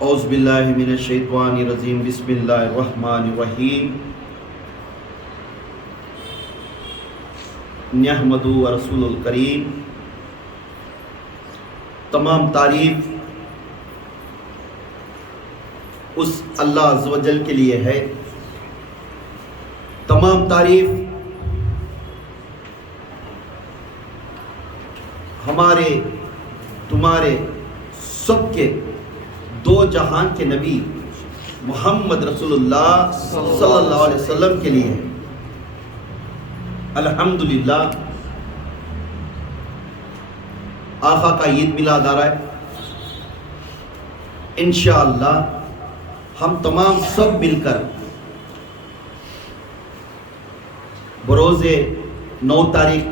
اعوذ باللہ من الشیطان الرجیم بسم اللہ الرحمن الرحیم نحمدہ و رسول الکریم. تمام تعریف اس اللہ عز و جل کے لیے ہے. تمام تعریف ہمارے تمہارے سب کے دو جہان کے نبی محمد رسول اللہ صلی اللہ علیہ وسلم کے لیے ہے. الحمدللہ آقا کا عید میلاد آ رہا ہے. انشاءاللہ ہم تمام سب مل کر بروز 9 تاریخ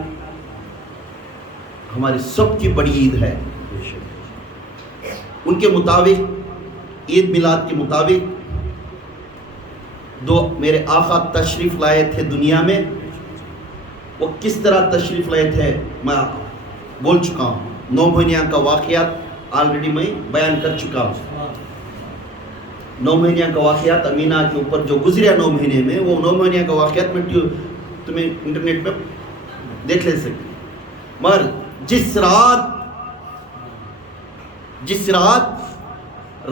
ہماری سب کی بڑی عید ہے. ان کے مطابق عید میلاد کے مطابق دو میرے آقا تشریف لائے تھے دنیا میں. وہ کس طرح تشریف لائے تھے میں بول چکا ہوں. 9 مہینہ کا واقعات آلریڈی میں بیان کر چکا ہوں. 9 مہینہ کا واقعات امینہ کے اوپر جو گزریا 9 مہینے میں، وہ 9 مہینہ کا واقعات میں تمہیں انٹرنیٹ پہ دیکھ لے سکتے. مگر جس رات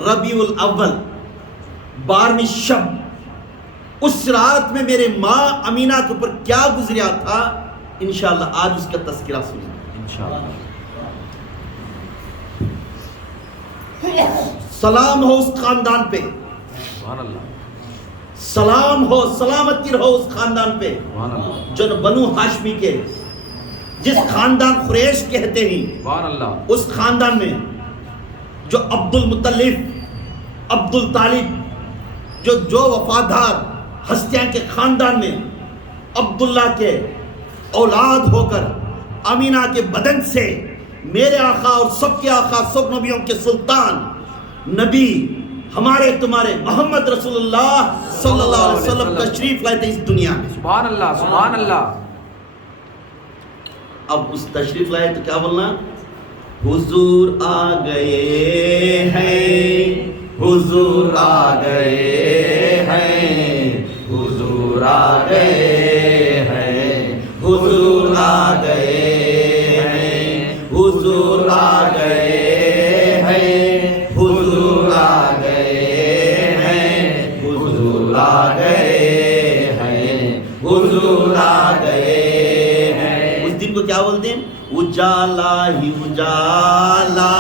ربیع الاول 12ویں شب، اس رات میں میرے ماں امینہ کے اوپر کیا گزریا تھا، انشاءاللہ آج اس کا تذکرہ سنیں انشاءاللہ. سلام ہو اس خاندان پہ، سلام ہو، سلامتی رہو اس خاندان پہ جو بنو ہاشمی کے، جس خاندان قریش کہتے ہیں، اس خاندان میں جو عبد المطلب، عبد الطالب، جو وفادار ہستیاں کے خاندان میں عبداللہ کے اولاد ہو کر امینہ کے بدن سے میرے آقا اور سب کے آقا، سب نبیوں کے سلطان نبی ہمارے تمہارے محمد رسول اللہ صلی اللہ علیہ وسلم تشریف لائے تھے اس دنیا میں. سبحان اللہ، سبحان اللہ. اب اس تشریف لائے تو کیا بولنا؟ حضور آ گئے ہیں، حضور آ گئے ہیں، حضور آ گئے ہیں، حضور آ گئے ہیں، حضور آ گئے ہیں، حضور آ گئے ہیں، حضور آ گئے ہیں، حضور آ گئے ہیں. اس دن کو کیا بولتے ہیں؟ اجالا ہی اجالا،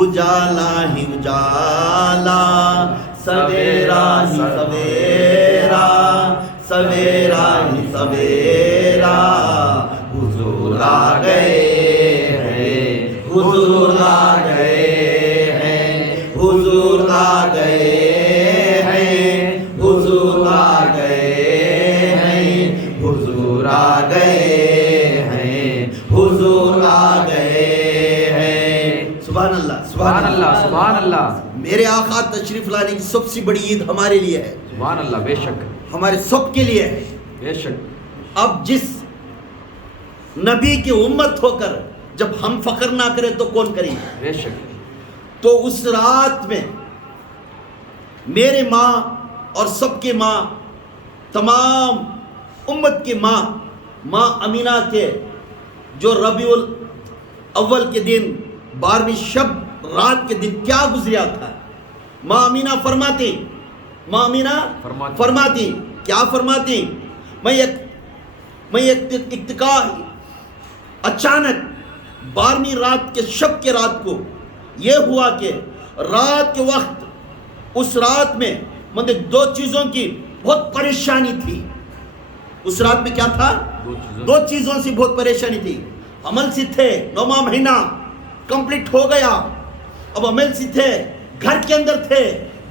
اجالا ہی اجالا، سویرا ہی سویرا، سویرا ہی سویرا، حضور آ گئے ہیں، حضور آ گئے ہیں، حضور آ گئے ہیں، حضور آ گئے ہیں، حضور آ گئے ہیں، حضور آ گئے ہیں. سبحان اللہ، سبحان اللہ، سبحان اللہ. میرے آقا تشریف لانے کی سب سے بڑی عید ہمارے لیے ہے. سبحان اللہ، بے شک، ہمارے سب کے لیے ہے. بے شک. اب جس نبی کی امت ہو کر جب ہم فخر نہ کریں تو کون کریں گے؟ بے شک. تو اس رات میں میرے ماں اور سب کے ماں، تمام امت کی ماں امینہ کے جو ربیع الاول کے دن 12ویں شب رات کے دن کیا گزریا تھا، ماں امینہ فرماتی کیا فرماتی؟ میں اچانک 12ویں رات کے شب کے رات کو یہ ہوا کہ رات کے وقت اس رات میں مطلب 2 چیزوں کی بہت پریشانی تھی. اس رات میں کیا تھا؟ 2 چیزوں سے بہت پریشانی تھی. عمل سے تھے، 9واں مہینہ کمپلیٹ ہو گیا، اب عمل سے تھے، گھر کے اندر تھے.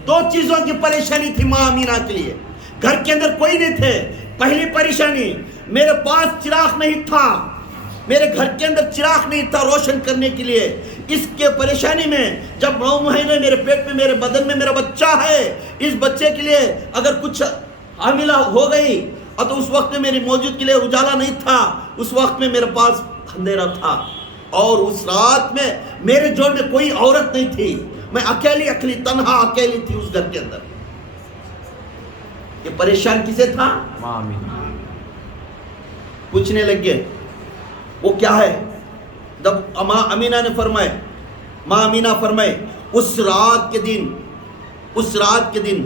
2 چیزوں کی پریشانی تھی ماں امینہ کے لیے. گھر کے اندر کوئی نہیں تھے. پہلی پریشانی، میرے پاس چراغ نہیں تھا، میرے گھر کے اندر چراغ نہیں تھا روشن کرنے کے لیے. اس کے پریشانی میں جب 9 مہینے میرے پیٹ میں، میرے بدن میں میرا بچہ ہے، اس بچے کے لیے اگر کچھ حاملہ ہو گئی تو اس وقت میں میری موجود کے لیے اجالا نہیں تھا، اس وقت میں میرے پاس اندھیرا تھا. اور اس رات میں میرے جوڑ میں کوئی عورت نہیں تھی، میں اکیلی تنہا اکیلی تھی اس گھر کے اندر. یہ پریشان کسے تھا؟ ماں آمینہ. پوچھنے لگ گئے وہ کیا ہے؟ جب ماں امینہ نے فرمائے، ماں امینہ فرمائے اس رات کے دن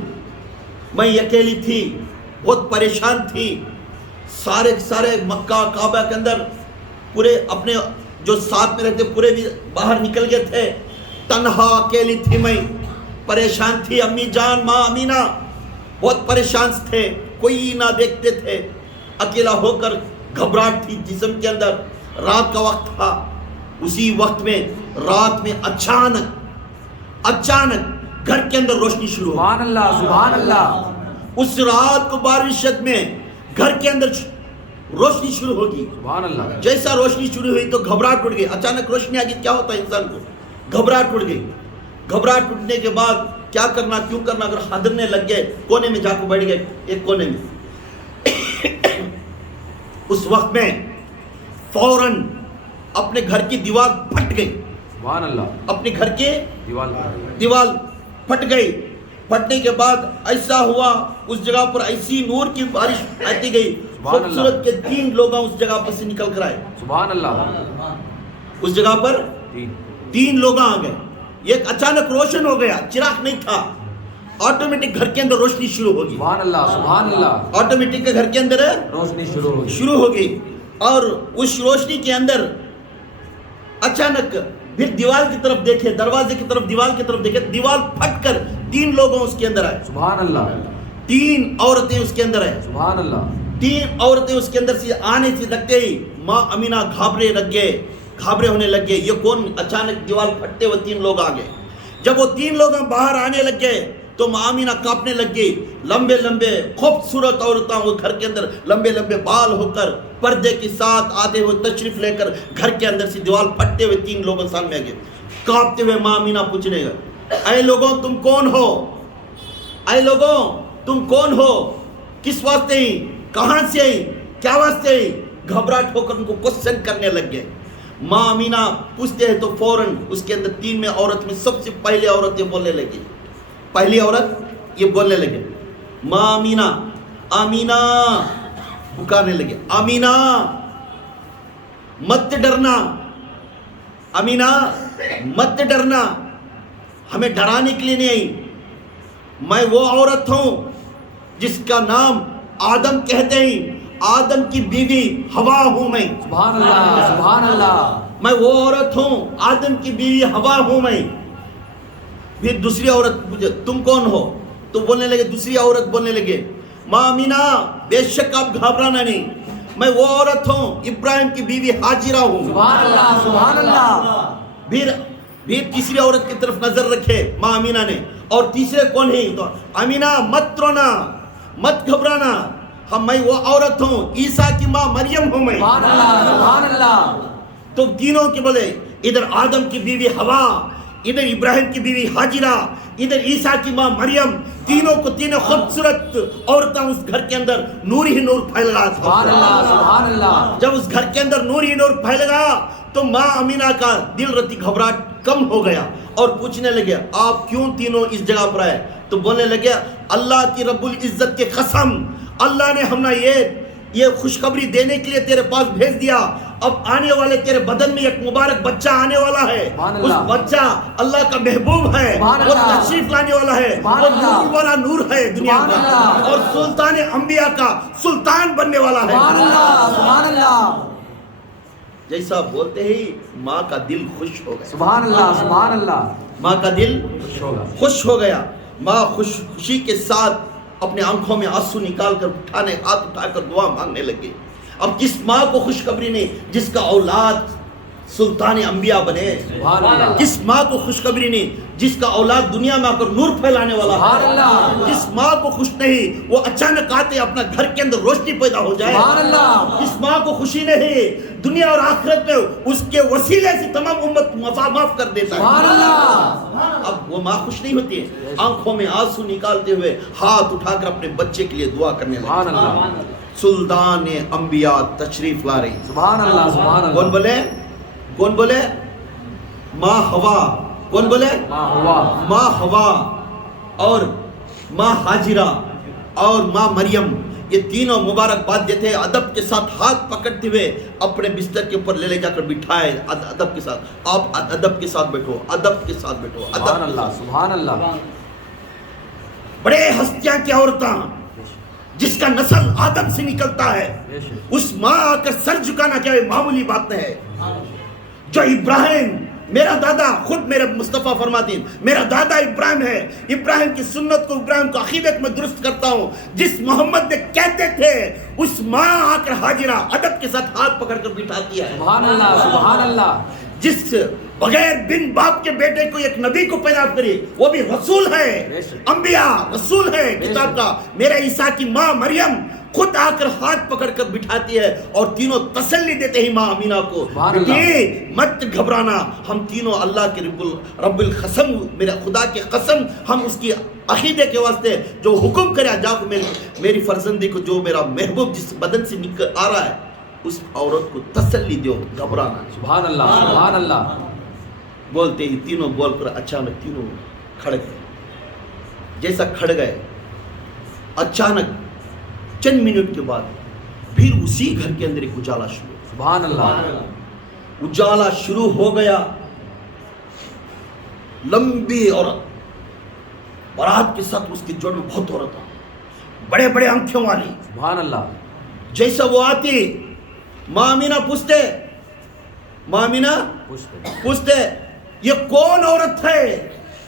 میں اکیلی تھی، بہت پریشان تھی. سارے مکہ کعبہ کے اندر پورے اپنے جو ساتھ میں رہتے پورے بھی باہر نکل گئے تھے. تنہا اکیلی تھی، میں پریشان تھی. امی جان ماں امینہ بہت پریشان تھے، کوئی نہ دیکھتے تھے. اکیلا ہو کر گھبراہٹ تھی جسم کے اندر. رات کا وقت تھا. اسی وقت میں رات میں اچانک گھر کے اندر روشنی شروع ہو. سبحان اللہ سبحان اللہ. اس رات کو بارشت میں گھر کے اندر روشنی شروع ہوگی. سبحان اللہ. جیسا روشنی شروع ہوئی تو گھبراہٹ اٹھ گئی. اچانک روشنی آ گئی، کیا ہوتا ہے انسان کو؟ گھبراہٹ اٹھ گئی. گھبراہٹ اٹھنے کے بعد کیا کرنا کیوں کرنا، اگر حدرنے لگ گئے کونے میں جا کے بیٹھ گئے ایک کونے میں. اس وقت میں فوراً اپنے گھر کی دیوار پھٹ گئی. سبحان اللہ. اپنے گھر کے دیوال دیوار پھٹ گئی. پھٹنے کے بعد ایسا ہوا اس جگہ پر ایسی نور کی بارش آتی گئی، خوبصورت کے 3 لوگ اس جگہ پر سے نکل کر آئے. سبحان اللہ. اس جگہ پر 3 لوگ آ گئے. ایک اچانک روشن ہو گیا، چراغ نہیں تھا، آٹومیٹک گھر کے اندر روشنی شروع ہوگی. سبحان اللہ سبحان اللہ. آٹومیٹک کے گھر کے اندر روشنی شروع ہو گئی. اور اس روشنی کے اندر اچانک پھر دیوال کی طرف دیکھے، دروازے کی طرف دیوال کی طرف دیکھے، دیوال پھٹ کر 3 لوگوں اس کے اندر آئے. سبحان اللہ. 3 عورتیں اس کے اندر آئے. سبحان اللہ. 3 عورتیں اس کے اندر سے آنے سے لگتے ہی ماں امینہ گھابرے ہونے لگ گئے. یہ کون؟ اچانک دیوال پھٹتے ہوئے 3 لوگ آ گئے. جب وہ 3 لوگ باہر آنے لگ گئے تو ماں امینہ کانپنے لگ گئی. لمبے خوبصورت عورتیں وہ گھر کے اندر لمبے بال ہو کر پردے کے ساتھ آتے ہوئے تشریف لے کر گھر کے اندر سے دیوال پھٹتے ہوئے 3 لوگوں سامنے آ گئے. کانپتے ہوئے ماں امینہ پوچھنے گا، اے لوگوں تم کون ہو؟ اے لوگوں تم کون ہو؟ کس واسطے ہی؟ کہاں سے ہی؟ کیا واسطے ہی؟ گھبراہٹ ہو کر ان کو کوسچن کرنے لگ گئے. ماں امینہ پوچھتے ہیں تو فوراً اس کے اندر 3 میں عورت میں سب سے پہلے عورت یہ بولنے لگی. پہلی عورت یہ بولنے لگے، ماں آمینہ پکارنے لگے، آمینہ مت ڈرنا، آمینہ مت ڈرنا، ہمیں ڈرانے کے لیے نہیں آئی. میں وہ عورت ہوں جس کا نام آدم کہتے ہیں، آدم کی بیوی ہوا ہوں میں. سبحان اللہ سبحان اللہ. میں وہ عورت ہوں، آدم کی بیوی ہوا ہوں میں. پھر دوسری عورت پوچھے تم کون ہو؟ تو بولنے لگے، دوسری عورت بولنے لگے، ماں امینہ بے شک آپ گھبرانا نہیں، میں وہ عورت ہوں ابراہیم کی بیوی ہاجرہ ہوں. سبحان اللہ سبحان اللہ. پھر تیسری عورت کی طرف نظر رکھے ماں امینہ نے، اور تیسرے کون ہیں؟ تو امینہ مت رونا، مت گھبرانا، میں وہ عورت ہوں عیسیٰ کی ماں مریم ہوں میں. سبحان اللہ سبحان اللہ. تو تینوں کے بولے، ادھر آدم کی بیوی ہوا، ادھر ابراہیم کی بیوی ہاجرہ، ادھر عیسیٰ کی ماں مریم. تینوں خوبصورت عورتیں اس گھر کے اندر نور ہی نور پھیل رہا تھا. سبحان اللہ سبحان اللہ. جب اس گھر کے اندر نور ہی نور پھیل گیا تو ماں امینہ کا دل رتی گھبراہٹ کم ہو گیا اور پوچھنے لگے، آپ کیوں تینوں اس جگہ پر آئے؟ تو بولنے لگے، اللہ کی رب العزت کے قسم، اللہ نے ہمیں یہ خوشخبری دینے کے لیے تیرے پاس بھیج دیا. اب آنے والے تیرے بدن میں ایک مبارک بچہ آنے والا ہے. اس بچہ اللہ کا محبوب ہے، وہ تشریف لانے والا ہے، وہ نور والا نور ہے دنیا کا، اور سلطان انبیاء کا سلطان بننے والا ہے. سبحان اللہ سبحان اللہ. جیسا بولتے ہی ماں کا دل خوش ہو گیا. سبحان اللہ سبحان اللہ. ماں کا دل خوش ہو گیا. ماں خوشی کے ساتھ اپنے آنکھوں میں آنسو نکال کر ہاتھ اٹھا کر دعا مانگنے لگے. اب کس ماں کو خوشخبری نہیں جس کا اولاد سلطان انبیاء بنے؟ کس ماں کو خوشخبری نہیں جس کا اولاد دنیا میں آ کر نور پھیلانے والا ہے؟ جس ماں کو خوش نہیں وہ اچانک آتے اپنا گھر کے اندر روشنی پیدا ہو جائے؟ جس ماں کو خوشی نہیں دنیا اور آخرت میں اس کے وسیلے سے تمام امت معاف کر دیتا ہے. اب وہ ماں خوش نہیں ہوتی ہے، آنکھوں میں آنسو نکالتے ہوئے ہاتھ اٹھا کر اپنے بچے کے لیے دعا کرنے لگے. سلطان انبیاء تشریف لا رہی. سبحان اللہ سبحان اللہ. کون بولے؟ ماں ہوا کون بولے؟ ماں ہوا ماں ہوا اور ماں حاجرہ اور ماں مریم، یہ تینوں مبارک باد دیتے ادب کے ساتھ ہاتھ پکڑتے ہوئے اپنے بستر کے اوپر لے جا کر بٹھائے ادب کے ساتھ. آپ ادب کے ساتھ بیٹھو، ادب کے ساتھ بیٹھو، ادب سبحان کے اللہ ساتھ. سبحان اللہ. بڑے ہستیاں کی عورتاں جس کا نسل آدم سے نکلتا ہے، بے شک. اس ماں آ کر سر جھکانا کیا معمولی بات نہیں ہے. جو ابراہیم، میرا دادا، خود میرے مصطفیٰ فرماتے ہیں میرا دادا ابراہیم ہے، ابراہیم کی سنت کو، ابراہیم کو عقیدت میں درست کرتا ہوں. جس محمد نے کہتے تھے اس ماں آ کر حاجرہ ادب کے ساتھ ہاتھ پکڑ کر بٹھاتی ہے. سبحان اللہ سبحان اللہ. جس بغیر بن باپ کے بیٹے کو ایک نبی کو پیدا کری، وہ بھی رسول ہے، انبیاء رسول ہے کتاب کا. میرے عیسیٰ کی ماں مریم خود آ کر ہاتھ پکڑ کر بٹھاتی ہے اور تینوں تسلی دیتے ہیں ماں امینہ کو، بیٹی مت گھبرانا، ہم تینوں اللہ کے رب القسم، میرے خدا کی قسم، ہم اس کی عقیدے کے واسطے جو حکم کرے جا کو میری فرزندی کو، جو میرا محبوب جس بدن سے نکل آ رہا ہے، اس عورت کو تسلی دیو، گھبرانا. سبحان اللہ سبحان اللہ. بولتے ہی تینوں بول کر اچانک تینوں کھڑ گئے. جیسا کھڑ گئے، اچانک چند منٹ کے بعد پھر اسی گھر کے اندر ایک اجالا شروع. سبحان اللہ. اجالا شروع ہو گیا. لمبی عورت، بارات کے ساتھ اس کے جوڑ میں بہت عورت، بڑے بڑے آنکھوں والی. سبحان اللہ. جیسا وہ آتی، ماں امینہ پوچھتے یہ کون عورت ہے؟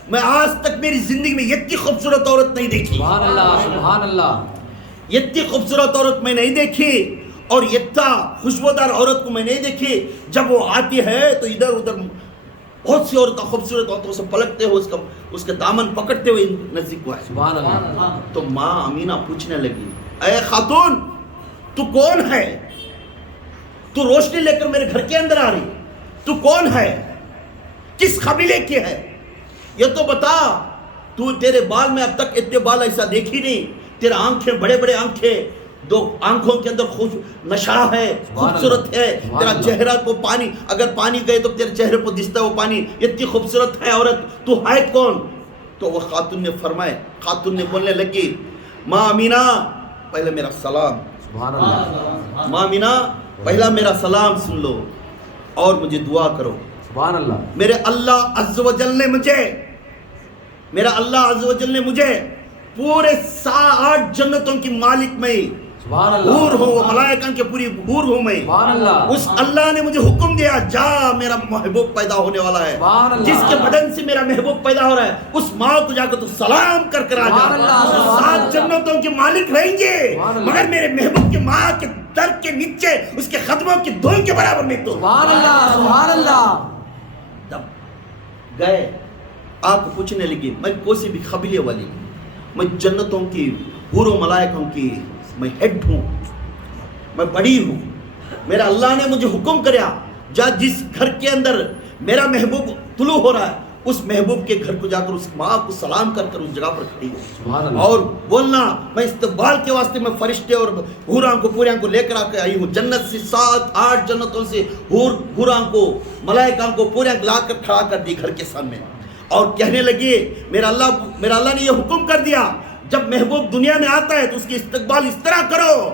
میں آج تک میری زندگی میں اتنی خوبصورت عورت نہیں دیکھی. سبحان اللہ سبحان اللہ. اتنی خوبصورت عورت میں نہیں دیکھی اور اتنا خوشبودار عورت کو میں نہیں دیکھی. جب وہ آتی ہے تو ادھر ادھر بہت سی عورتیں خوبصورت عورتوں سے پلٹتے ہوئے اس کے دامن پکڑتے ہوئے نزدیک کو آئے. سبحان اللہ. تو ماں امینہ پوچھنے لگی، اے خاتون تو کون ہے؟ تو روشنی لے کر میرے گھر کے اندر آ رہی، تو کون ہے؟ کس قبیلے کی ہے؟ یہ تو بتا. تو تیرے بال میں اب تک اتنے بال ایسا دیکھی نہیں. تیرا آنکھیں بڑے بڑے آنکھیں، دو آنکھوں کے اندر نشہ ہے، خوبصورت ہے. تیرا چہرہ کو پانی، اگر پانی گئے تو تیرے چہرے پر دستا ہے وہ پانی. اتنی خوبصورت ہے عورت، تو ہے کون؟ تو وہ خاتون نے فرمائے، خاتون نے بولنے لگی، ماں امینہ پہلے میرا سلام. سبحان اللہ. ماں امینہ پہلا میرا سلام سن لو اور مجھے دعا کرو. سبحان اللہ. میرے اللہ عز و جل نے مجھے پورے 8 جنتوں کی مالک میں سبحان اللہ. حور ہوں، وہ ملائکہ کے پوری حور ہوں میں. سبحان اللہ. اس اللہ نے مجھے حکم دیا، جا میرا محبوب پیدا ہونے والا ہے، سبحان اللہ. جس کے بدن سے میرا محبوب پیدا ہو رہا ہے، اس ماں کو جا کر تو سلام کر کر آ جا. سبحان اللہ. 7 جنتوں کے مالک رہیں گے سبحان اللہ. مگر میرے محبوب کی ماں کے در کے نیچے اس کے قدموں کی دھول کے برابر نہیں. تو سبحان اللہ سبحان اللہ. تب گئے، آپ کو پوچھنے لگی، میں کوئی بھی قبیلے والی، میں جنتوں کی حور و ملائکوں کی میں ہیڈ ہوں، میں بڑی ہوں. میرا اللہ نے مجھے حکم کریا، جا جس گھر کے اندر میرا محبوب طلوع ہو رہا ہے اس محبوب کے گھر کو جا کر اس ماں کو سلام کر کر اس جگہ پر کھڑی ہوں اور بولنا، میں استقبال کے واسطے میں فرشتے اور حوراں کو پوریاں کو لے کر آ کے آئی ہوں. جنت سے 7-8 جنتوں سے حوراں کو، ملائکہ کو پوریاں لا کر کھڑا کر دی گھر کے سامنے اور کہنے لگی، میرا اللہ نے یہ حکم کر دیا، جب محبوب دنیا میں آتا ہے تو اس کی استقبال اس طرح کرو.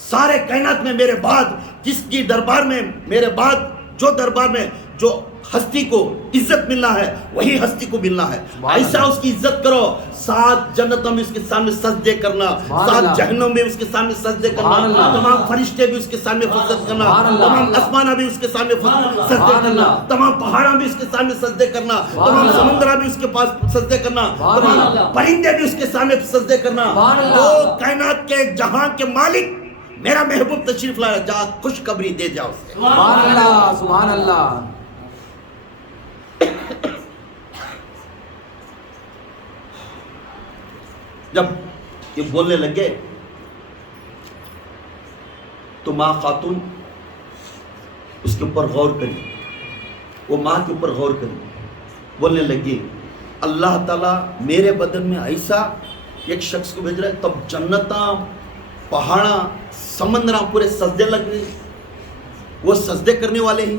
سارے کائنات میں میرے بعد کس کی دربار میں، میرے بعد جو دربار میں جو ہستی کو عزت ملنا ہے وہی ہستی کو ملنا ہے، ایسا اس کی عزت کرو. 7 جنتوں میں اس کے سامنے سجدے کرنا، 7 جہنم میں اس کے سامنے سجدے کرنا، تمام فرشتے بھی اس کے سامنے سجدے کرنا، تمام آسمانہ بھی اس کے سامنے سجدے کرنا، تمام پہاڑاں بھی اس کے سامنے سجدے کرنا، تمام سمندرہ بھی اس کے پاس سجدے کرنا، تمام پرندے بھی اس کے سامنے سجدے کرنا. تو کائنات کے جہاں کے مالک میرا محبوب تشریف لایا، جا خوشخبری دے جاؤ اسے. سبحان اللہ سبحان اللہ. جب یہ بولنے لگے تو ماں خاتون اس کے اوپر غور کری، وہ ماں کے اوپر غور کری، بولنے لگی، اللہ تعالیٰ میرے بدن میں ایسا ایک شخص کو بھیج رہا ہے. تب جنتاں، پہاڑاں، سمندراں پورے سجدے لگ رہے، وہ سجدے کرنے والے ہی.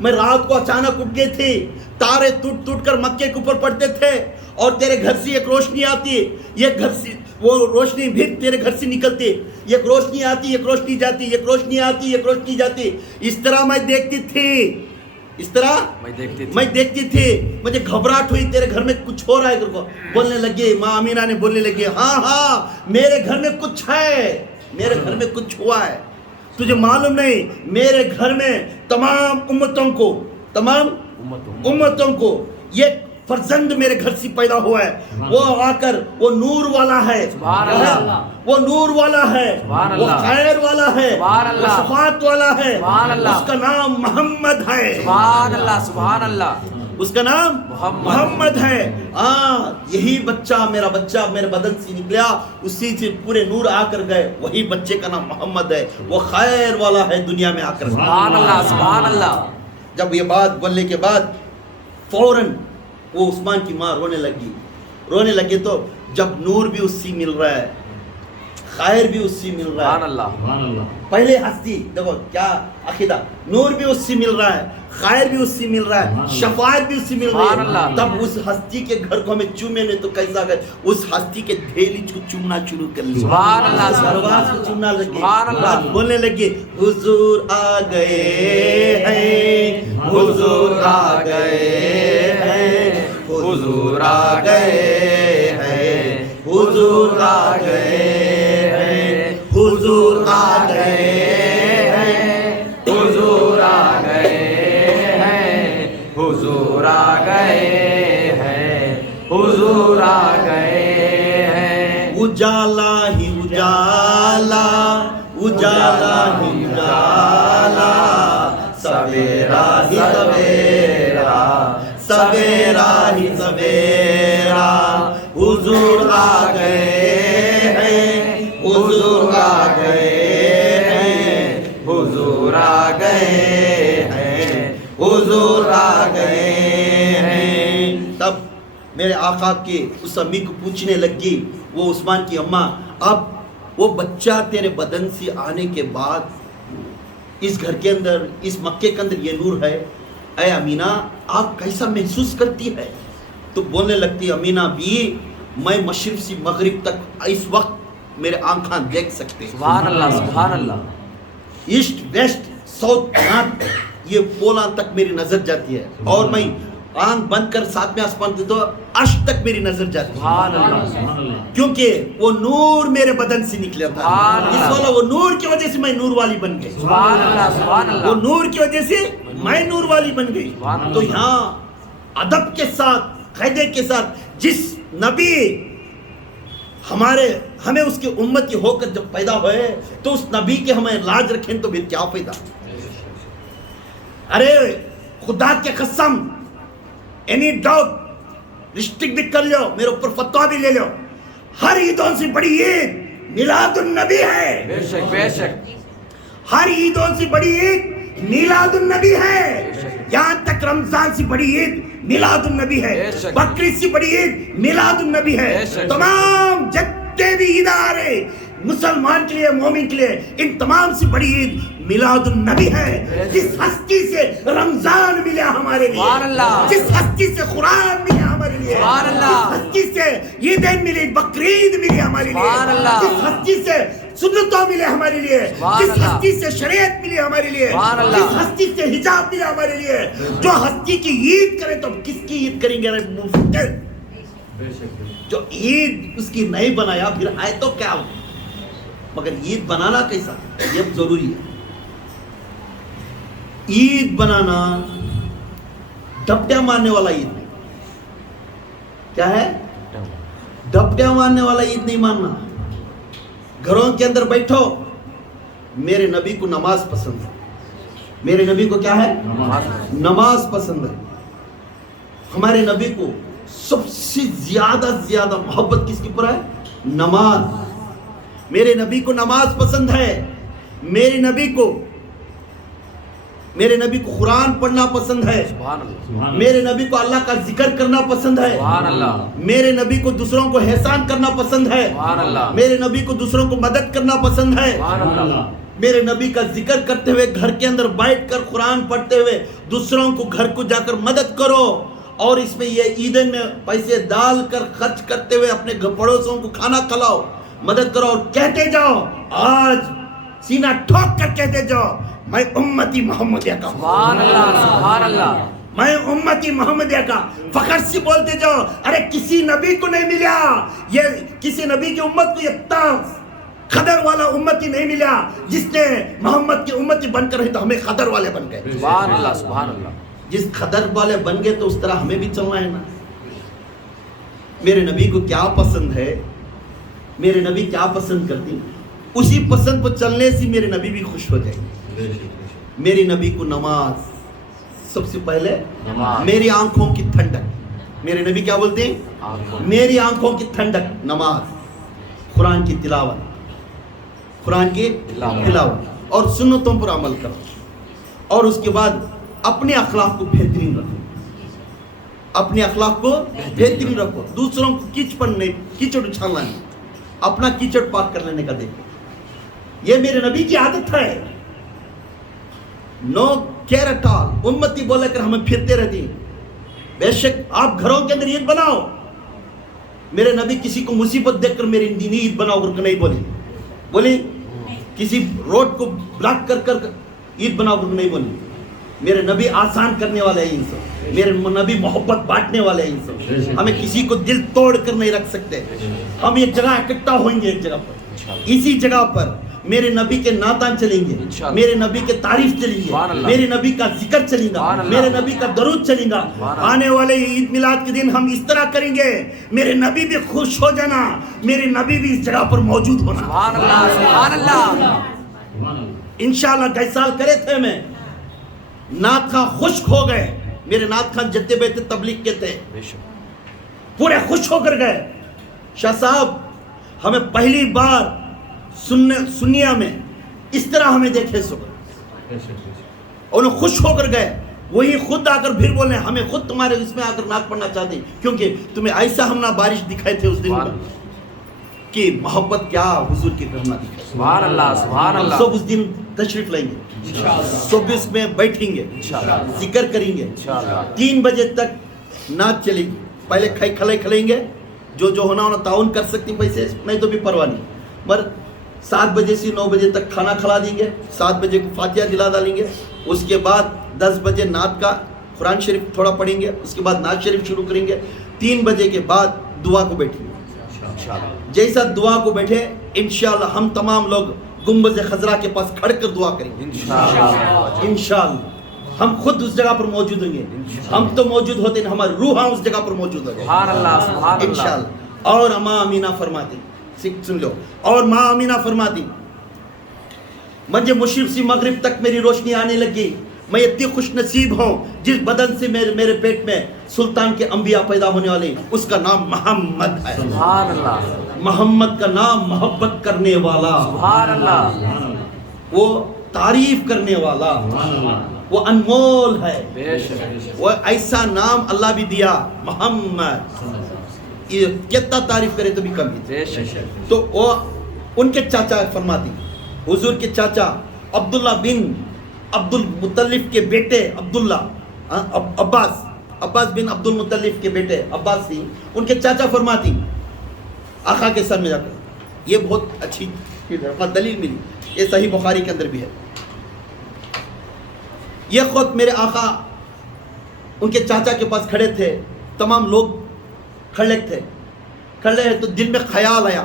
میں رات کو اچانک اٹھ گئی تھی, تارے ٹوٹ ٹوٹ کر مکے کے اوپر پڑتے تھے, اور تیرے گھر سے ایک روشنی آتی, یہ گھر سے وہ روشنی بھی تیرے گھر سے نکلتی, ایک روشنی آتی, ایک روشنی جاتی, ایک روشنی آتی, ایک روشنی جاتی. اس طرح میں دیکھتی تھی, اس طرح میں دیکھتی تھی. مجھے گھبراہٹ ہوئی, تیرے گھر میں کچھ ہو رہا ہے. تیرے کو بولنے لگی, ماں امینہ نے بولنے لگی, ہاں میرے گھر میں کچھ ہے, میرے گھر میں کچھ ہوا ہے. تجھے معلوم نہیں, میرے گھر میں تمام امتوں کو یہ فرزند میرے گھر سے پیدا ہوا ہے. وہ آ کر وہ نور والا ہے, وہ نور والا ہے, وہ خیر والا ہے, وہ صفات والا ہے. اس کا نام محمد ہے. سبحان اللہ, سبحان اللہ. اس کا نام محمد ہے. یہی بچہ میرے بدن سے نکلا, اسی سے پورے نور آ کر گئے. وہی بچے کا نام محمد ہے, وہ خیر والا ہے دنیا میں آ کر. سبحان اللہ, سبحان اللہ. جب یہ بات بولنے کے بعد فوراً وہ عثمان کی ماں رونے لگی. تو جب نور بھی اس سے مل رہا ہے, خیر بھی اس سے مل رہا سبحان ہے. اللہ. پہلے ہستی دیکھو کیا عقیدہ, نور بھی اس سے مل رہا ہے, خیر بھی اس سے مل رہا ہے, شفاعت بھی اس سے مل رہی ہے. تب اس ہستی کے گھر کو ہمیں چومے نہیں تو کیسا گئے, اس ہستی کے دھیلی کو چومنا شروع کر لیا. سبحان اللہ, سرواز کو چومنا لگے, سبحان اللہ. بولنے لگے, حضور آ گئے ہیں, حضور آ گئے ہیں, حضور آ گئے ہیں, حضور آ گئے ہیں, حضور آ گئے ہیں, حضور آ گئے ہیں, حضور آ گئے ہیں, حضور آ گئے ہیں. اجالا ہی اجالا, اجالا ہی اجالا, سویرا ہی سویرا, سویرا ہی سویرا, حضور آ گئے ہیں, حضور آ گئے ہیں, حضور آ گئے ہیں, حضور آ گئے ہیں. تب میرے آقا کے اس امی کو پوچھنے لگی وہ عثمان کی اماں, اب وہ بچہ تیرے بدن سے آنے کے بعد اس گھر کے اندر, اس مکے کے اندر یہ نور ہے, اے امینہ آپ کیسا محسوس کرتی ہے؟ تو بولنے لگتی, امینہ بھی میں مشرق سے مغرب تک اس وقت میرے آنکھاں دیکھ سکتے. سبحان اللہ, سبحان اللہ. ایسٹ ویسٹ ساؤتھ نارتھ یہ پولاں تک میری نظر جاتی ہے, اور میں آنکھ بند کر ساتھ میں آسمان دے تو عرش تک میری نظر جاتی ہے. سبحان اللہ, کیونکہ وہ نور میرے بدن سے نکلا تھا. سبحان اللہ. اس والا وہ نور کی وجہ سے میں نور والی بن گئی. سبحان اللہ, سبحان وہ اللہ. نور کی وجہ سے میں نور والی بن گئی. سبحان اللہ. تو یہاں ادب کے ساتھ, قاعدے کے ساتھ, جس نبی ہمیں اس کی امت کی ہو کر جب پیدا ہوئے تو اس نبی کے ہمیں لاج رکھیں تو پھر کیا فائدہ. ارے خدا کے قسم, اینی ڈاؤٹ رسٹرکٹ بھی کر لو, میرے اوپر فتویٰ بھی لے لو, ہر عیدوں سے بڑی عید میلاد النبی ہے. بے شک, بے شک. ہر عیدوں سے بڑی عید میلاد النبی ہے. یہاں تک رمضان سے بڑی عید میلاد النبی ہے, بقرعید سے بڑی عید میلاد النبی ہے. تمام جتنے بھی عید آ رہے مسلمان کے لیے, مومن کے لیے, ان تمام سے بڑی عید میلاد النبی ہے. جس ہستی سے رمضان ملا ہمارے لیے, جس ہستی سے قرآن ملا ہمارے لیے, جس ہستی سے عیدین ملی, بقرعید ملی ہمارے لیے, جس ہستی سے سنتوں ملے ہمارے لیے, جس ہستی سے شریعت ملی ہمارے لیے, جس ہستی سے حجاب ملا ہمارے لیے, جو ہستی کی عید کرے تو کس کی عید کریں گے؟ جو عید اس کی نہیں بنایا پھر آئے تو کیا ہو, مگر عید بنانا کیسا یہ ضروری ہے. عید بنانا ڈپٹیاں مارنے والا عید نہیں. کیا ہے؟ ڈپٹیاں مارنے والا عید نہیں ماننا. گھروں کے اندر بیٹھو, میرے نبی کو نماز پسند ہے. میرے نبی کو کیا ہے؟ نماز پسند ہے. ہمارے نبی کو سب سے زیادہ محبت کس کے اوپر ہے؟ نماز. میرے نبی کو نماز پسند ہے. میرے نبی کو قرآن پڑھنا پسند ہے. میرے نبی کو اللہ کا ذکر کرنا پسند ہے. میرے نبی کو دوسروں کو احسان کرنا پسند ہے. میرے نبی کو دوسروں کو مدد کرنا پسند ہے. میرے نبی کا ذکر کرتے ہوئے گھر کے اندر بیٹھ کر قرآن پڑھتے ہوئے دوسروں کو گھر کو جا کر مدد کرو، اور اس میں یہ عیدین میں پیسے ڈال کر خرچ کرتے ہوئے اپنے پڑوسوں کو کھانا کھلاؤ، مدد کرو، اور کہتے جاؤ، آج سینہ ٹھوک کر کہتے جاؤ، میں امتی محمدیہ کا ہوں، سبحان اللہ سبحان اللہ میں امتی محمدیہ کا، فخر سے بولتے جاؤ، ارے کسی نبی کو نہیں ملا، یہ کسی نبی کی امت کو یہ خضر والا امتی نہیں ملا جس نے محمد کی امتی بن کر رہی، تو ہمیں خضر والے بن گئے، سبحان اللہ سبحان اللہ جس خضر والے بن گئے تو اس طرح ہمیں بھی چلنا ہے نا۔ میرے نبی کو کیا پسند ہے، میرے نبی کیا پسند کرتی، اسی پسند پر چلنے سے میرے نبی بھی خوش ہو جائیں گے۔ میری نبی کو نماز سب سے پہلے، نماز، میری آنکھوں کی ٹھنڈک، میرے نبی کیا بولتے ہیں، آنکھوں، میری آنکھوں کی ٹھنڈک نماز، قرآن کی تلاوت، قرآن کی تلاوت اور سنتوں پر عمل کرو، اور اس کے بعد اپنے اخلاق کو بہترین رکھو، اپنے اخلاق کو بہترین رکھو، دوسروں کو کیچڑ اچھالنا نہیں، اپنا کیچڑ پاک کر لینے کا دیکھو، یہ میرے نبی کی عادت ہے۔ نو کیئر ایٹ آل، امتی بولے کر ہمیں پھرتے رہتی ہیں۔ بے شک آپ گھروں کے اندر عید بناؤ، میرے نبی کسی کو مصیبت دیکھ کر میری دینی عید بناؤ کر نہیں بولی، بولی کسی روڈ کو بلاک کر کر عید بناؤ کر نہیں بولی۔ میرے نبی آسان کرنے والے ہیں انسان، میرے نبی محبت بانٹنے والے ہیں انسان، ہمیں کسی کو دل توڑ کر نہیں رکھ سکتے۔ ہم ایک جگہ اکٹھا ہوئیں گے، ایک جگہ پر، اسی جگہ پر میرے نبی کے نعتان چلیں گے، میرے نبی کے تعریف چلیں گے، میرے نبی کا ذکر چلیں گا، میرے نبی کا درود چلیں گا۔ آنے والے عید میلاد کے دن ہم اس طرح کریں گے، میرے نبی بھی خوش ہو جانا، میرے نبی بھی اس جگہ پر موجود ہونا۔ سبحان اللہ سبحان اللہ انشاءاللہ گئے سال کرے تھے، میں نعت خاں خشک ہو گئے، میرے نعت خاں جتے بیتے تبلیغ کے تھے، بے شک پورے خوش ہو کر گئے، شاہ صاحب ہمیں پہلی بار سنیا میں اس طرح ہمیں دیکھے صبح، اور انہوں خوش ہو کر گئے، وہی خود آ کر پھر بولے ہمیں خود تمہارے اس میں آ کر نعت پڑھنا چاہتے ہیں، کیونکہ تمہیں ایسا ہم نہ بارش دکھائے تھے اس دن میں کہ محبت کیا حضور کی کرنا دکھائے۔ سبحان اللہ سبحان ہم اللہ سب اس دن تشریف لیں گے، سب اس میں بیٹھیں گے، ذکر کریں گے، 3 بجے تک نعت چلے گی، پہلے کھلیں گے، جو ہونا تعاون کر سکتی پیسے نہیں تو بھی پرواہ نہیں، مگر 7 بجے سے 9 بجے تک کھانا کھلا دیں گے، 7 بجے کو فاتحہ دلا ڈالیں گے، اس کے بعد 10 بجے نعت کا قرآن شریف تھوڑا پڑھیں گے، اس کے بعد نعت شریف شروع کریں گے، 3 بجے کے بعد دعا کو بیٹھیں گے۔ جیسا دعا کو بیٹھے انشاءاللہ ہم تمام لوگ گنبد خضرا کے پاس کھڑ کر دعا کریں گے، انشاءاللہ ہم خود اس جگہ پر موجود ہوں گے، ہم تو موجود ہوتے ہیں، ہمارے روح اس جگہ پر موجود ہوگا سبحان اللہ سبحان اللہ انشاءاللہ۔ اور اماں امینہ فرماتی، سن لو، اور ماں امینہ فرماتی، مجھے مشرق سے مغرب تک میری روشنی آنے لگی، میں اتنی خوش نصیب ہوں جس بدن سے میرے پیٹ میں سلطان کے انبیاء پیدا ہونے والے، اس کا نام محمد ہے۔ سبحان اللہ محمد کا نام محبت کرنے والا، سبحان اللہ وہ تعریف کرنے والا، وہ انمول ہے، بے شک وہ ایسا نام اللہ بھی دیا محمد، یہ کتنا تعریف کرے تو بھی کم ہی۔ بے شک تو وہ ان کے چاچا فرماتی، حضور کے چاچا عبداللہ بن عبد المطلب کے بیٹے عبداللہ، عباس بن عبد المطلب کے بیٹے عباس تھی، ان کے چاچا فرماتی آقا کے سر میں جا کر، یہ بہت اچھی دلیل ملی، یہ صحیح بخاری کے اندر بھی ہے، یہ خود میرے آقا ان کے چاچا کے پاس کھڑے تھے، تمام لوگ کھڑے تھے، تو دل میں خیال آیا،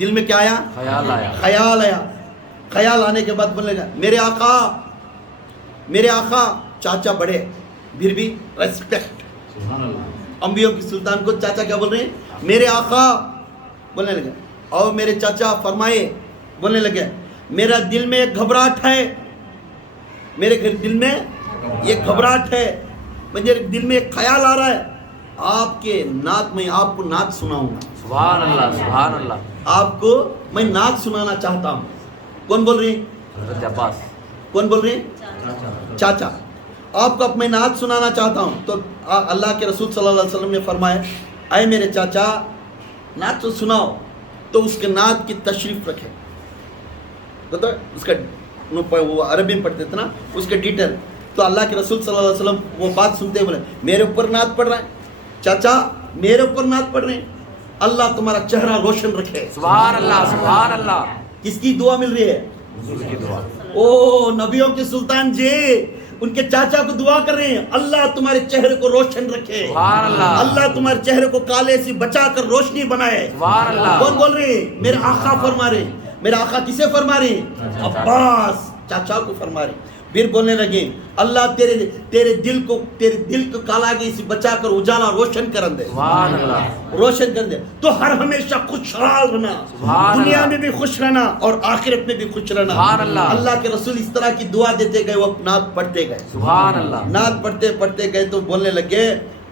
دل میں کیا آیا؟ خیال آیا خیال آنے کے بعد بولنے لگا میرے آقا چاچا بڑے، پھر بھی ریسپیکٹ، انبیاء کی سلطان کو چاچا کیا بول رہے ہیں؟ میرے آقا بولنے لگے، اور میرے چاچا فرمائے بولنے لگے میرا دل میں ایک گھبراہٹ ہے، میرے دل میں ایک گھبراہٹ ہے، مجھے دل میں ایک خیال آ رہا ہے، آپ کے نعت میں آپ کو نعت سناؤں گا، سبحان اللہ سبحان اللہ آپ کو میں نعت سنانا چاہتا ہوں۔ کون بول رہے ہیں؟ حضرت عباس کون بول رہے ہیں؟ چاچا، آپ کو میں نعت سنانا چاہتا ہوں۔ تو اللہ کے رسول صلی اللہ علیہ وسلم نے فرمایا اے میرے چاچا نعت تو سناؤ، تو اس کے نعت کی تشریف رکھے، تو اس کا وہ عربی میں پڑھتے تھے نا اس کے ڈیٹیل. تو اللہ کے رسول صلی اللہ علیہ وسلم وہ بات سنتے ہیں بولے میرے اوپر نعت پڑھ رہا ہے چاچا, میرے اوپر نعت پڑھ رہے ہیں, اللہ تمہارا چہرہ روشن رکھے. سبحان اللہ سبحان اللہ. کس کی دعا مل رہی ہے؟ حضور کی دعا. او نبیوں کے سلطان جی ان کے چاچا کو دعا کر رہے ہیں اللہ تمہارے چہرے کو روشن رکھے, سبحان اللہ. اللہ تمہارے چہرے کو کالے سے بچا کر روشنی بنائے. سبحان اللہ. کون بول رہے ہیں؟ میرے آقا فرما رہے ہیں. میرے آقا کسے فرما رہے ہیں؟ عباس چاچا کو فرما رہے ہیں. پھر بولنے لگے اللہ تیرے دل کو کالا گئی سے بچا کر اجالا روشن کرن دے. سبحان اللہ. روشن کر دے تو ہر ہمیشہ خوشحال رہنا, سبحان دنیا اللہ. میں بھی خوش رہنا اور آخرت میں بھی خوش رہنا. سبحان اللہ. اللہ کے رسول اس طرح کی دعا دیتے گئے, وہ نعت پڑھتے گئے. سبحان اللہ. نعت پڑھتے گئے تو بولنے لگے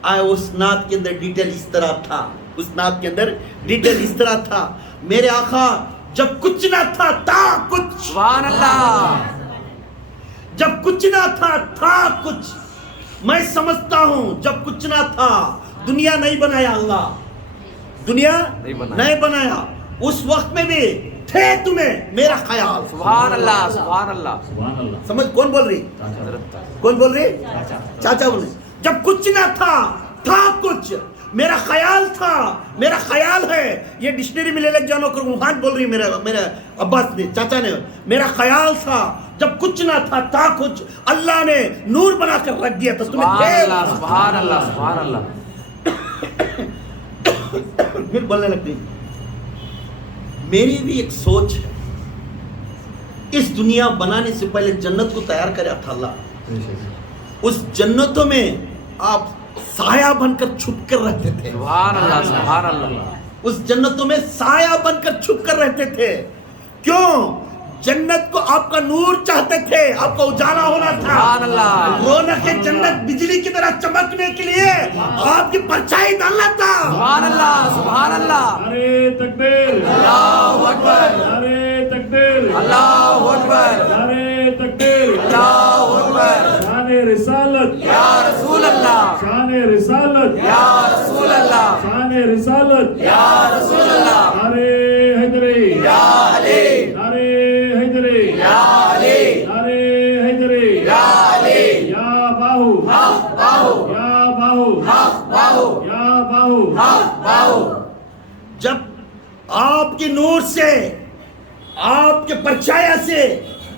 اس نعت کے اندر ڈیٹیل اس طرح تھا, اس نعت کے اندر ڈیٹیل اس طرح تھا میرے آقا جب کچھ نہ تھا کچھ. سبحان اللہ. جب کچھ نہ تھا کچھ. میں سمجھتا ہوں جب کچھ نہ تھا, دنیا نہیں بنایا اللہ, دنیا نہیں بنایا, اس وقت میں بھی تھے تمہیں میرا خیال. سبحان اللہ سبحان اللہ. سبحان اللہ. سمجھ کون بول رہی؟ کون بول رہی؟ چاچا بول رہے. جب کچھ نہ تھا کچھ, میرا خیال تھا, میرا خیال ہے. یہ ڈکشنری میں لے لے جانو کر وہاں بول رہی میرا عباس نے چاچا نے. میرا خیال تھا جب کچھ نہ تھا کچھ, اللہ نے نور بنا کر رکھ دیا تھا تمہیں. سبحان اللہ سبحان اللہ. پھر بولنے لگتی میری بھی ایک سوچ ہے, اس دنیا بنانے سے پہلے جنت کو تیار کرا تھا اللہ. اس جنتوں میں آپ سایہ بن کر چھپ کر رہتے تھے. سبحان اللہ سبحان اللہ. اس جنتوں میں سایہ بن کر چھپ کر رہتے تھے. کیوں؟ جنت کو آپ کا نور چاہتے تھے, آپ کا اجالا ہونا تھا. سبحان اللہ. رونق جنت بجلی کی طرح چمکنے کے لیے آپ کی پرچھائی ڈالنا تھا. سبحان اللہ سبحان اللہ. نعرے تکبیر. اللہ اکبر. نعرے تکبیر. اللہ اکبر. نعرے تکبیر. اللہ اکبر. شان رسالت. یا رسول اللہ. شان رسالت. یا رسول اللہ. شان رسالت. یا رسول اللہ. نعرے حیدری. یا علی. نعرے حیدری. یا علی. نعرے حیدری. یا علی. یا باہو. حق باہو. یا باہو. حق باہو. یا باہو. حق باہو. جب آپ کی نور سے, آپ کے پرچھایا سے,